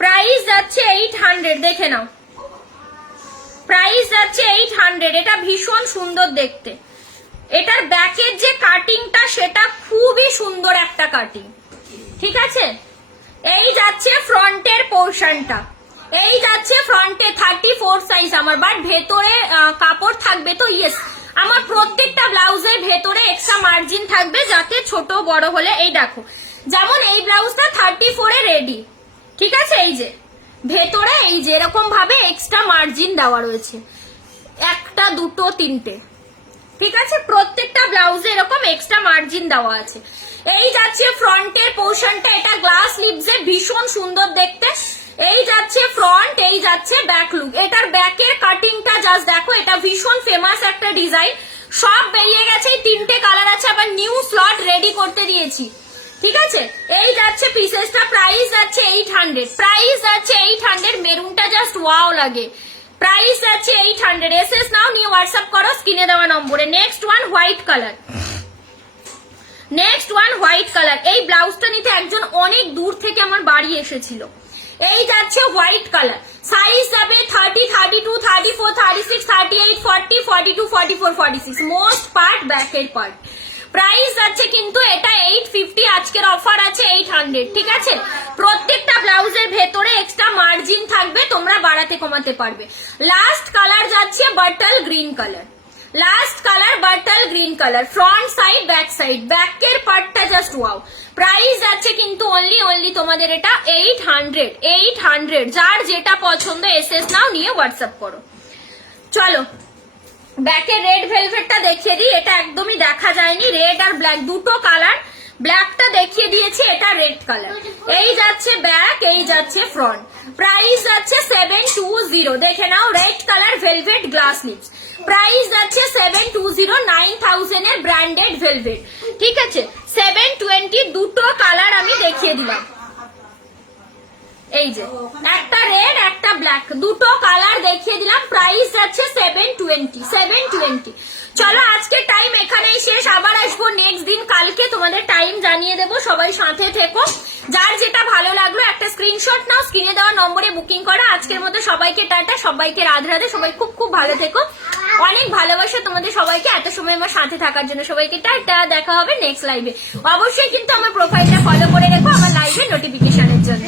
প্রাইস যাচ্ছে 800, দেখে নাও প্রাইস যাচ্ছে 800। এটা ভীষণ সুন্দর দেখতে, এটার ব্যাকের যে কাটিংটা সেটা খুবই সুন্দর একটা কাটিং, ঠিক আছে। এই যাচ্ছে ফ্রন্টের পোর্শনটা, এই যাচ্ছে ফ্রন্টে 34 সাইজ আমার, বাট ভেতরে কাপড় থাকবে তো ইয়েস, আমার প্রত্যেকটা ব্লাউজের ভেতরে এক্সট্রা মার্জিন থাকবে যাতে ছোট বড় হলে, এই দেখো যেমন এই ব্লাউজটা 34 এ রেডি, ঠিক আছে। এই যে ভেতরে এই যে এরকম ভাবে এক্সট্রা মার্জিন দেওয়া রয়েছে, একটা দুটো তিনটে, ঠিক আছে, প্রত্যেকটা ব্লাউজে এরকম এক্সট্রা মার্জিন দেওয়া আছে। এই যাচ্ছে ফ্রন্টের পোর্শনটা, এটা গ্লাস লিভসে ভীষণ সুন্দর দেখতে। এই যাচ্ছে ফ্রন্ট, এই যাচ্ছে ব্যাক লুক, এটার ব্যাকের কাটিংটা জাস্ট দেখো, এটা ভীষণ ফেমাস একটা ডিজাইন, সব বেরিয়ে গেছে, এই তিনটে কালার আছে, আবার নিউ স্লট রেডি করতে দিয়েছি, ঠিক আছে। এই যাচ্ছে পিসেসটা, প্রাইস যাচ্ছে 800, প্রাইস যাচ্ছে 800, মেরুনটা জাস্ট ওয়াও লাগে, প্রাইস যাচ্ছে 800। এসএস নাও, নিয়ে হোয়াটসঅ্যাপ করো স্ক্রিনে দেওয়া নম্বরে। Next one white colour, next one white colour. এই ব্লাউজটা নিতে একজন অনেক দূর থেকে আমার বাড়ি এসেছিল। এই যাচ্ছে হোয়াইট কালার, সাইজ যাবে 30, 32, 34, 36, 38, 40, 42, 44, 46, মোস্ট পার্ট ব্যাকের পার্ট। প্রাইস যাচ্ছে কিন্তু এটা 850, আজকের অফার আছে 800, ঠিক আছে। প্রত্যেকটা ব্লাউজের ভেতরে এক্সট্রা মার্জিন থাকবে, তোমরা বাড়াতে কমাতে পারবে। লাস্ট কালার যাচ্ছে bottle green colour, last colour bottle green colour, front side back side, ব্যাকের পার্টটা জাস্ট ওয়াও। প্রাইস যাচ্ছে কিন্তু অনলি তোমাদের এটা 800, 800। যার যেটা পছন্দ এসএস নাও, নিয়ে হোয়াটসঅ্যাপ করো। চলো ব্যাকের রেড ভেলভেটটা দেখিয়ে দিই, এটা একদমই দেখা যায়নি, রেড আর ব্ল্যাক দুটো কালার, ব্ল্যাকটা দেখিয়ে দিয়েছি, এটা রেড কালার। এই যাচ্ছে ব্যাক, এই যাচ্ছে ফ্রন্ট, প্রাইস যাচ্ছে 720, দেখে নাও, red colour velvet glass lips, price যাচ্ছে 720, 9000 এর ব্র্যান্ডেড ভেলভেট, ঠিক আছে। 720, দুটো কালার আমি দেখিয়ে দিলাম, এই যে একটা রেড একটা ব্ল্যাক, দুটো কালার দেখিয়ে দিলাম, প্রাইস যাচ্ছে 720, 720। চলো আজকে টাইম এখানেই শেষ, আবার আসবো নেক্সট দিন কালকে, তোমাদের টাইম জানিয়ে দেবো, সবাই সাথে থেকো। যার যেটা ভালো লাগলো একটা স্ক্রিনশট নাও, স্ক্রিনে দেওয়া নম্বরে বুকিং করো। আজকের মতো সবাইকে টাটা, সবাইকে রাধে রাধে, সবাই খুব খুব ভালো থেকো, অনেক ভালোবাসা তোমাদের সবাইকে, এত সময় আমার সাথে থাকার জন্য সবাইকে টাটা। দেখা হবে নেক্সট লাইভে, অবশ্যই কিন্তু আমার প্রোফাইলটা ফলো করে রেখো আমার লাইভের নোটিফিকেশনের জন্য।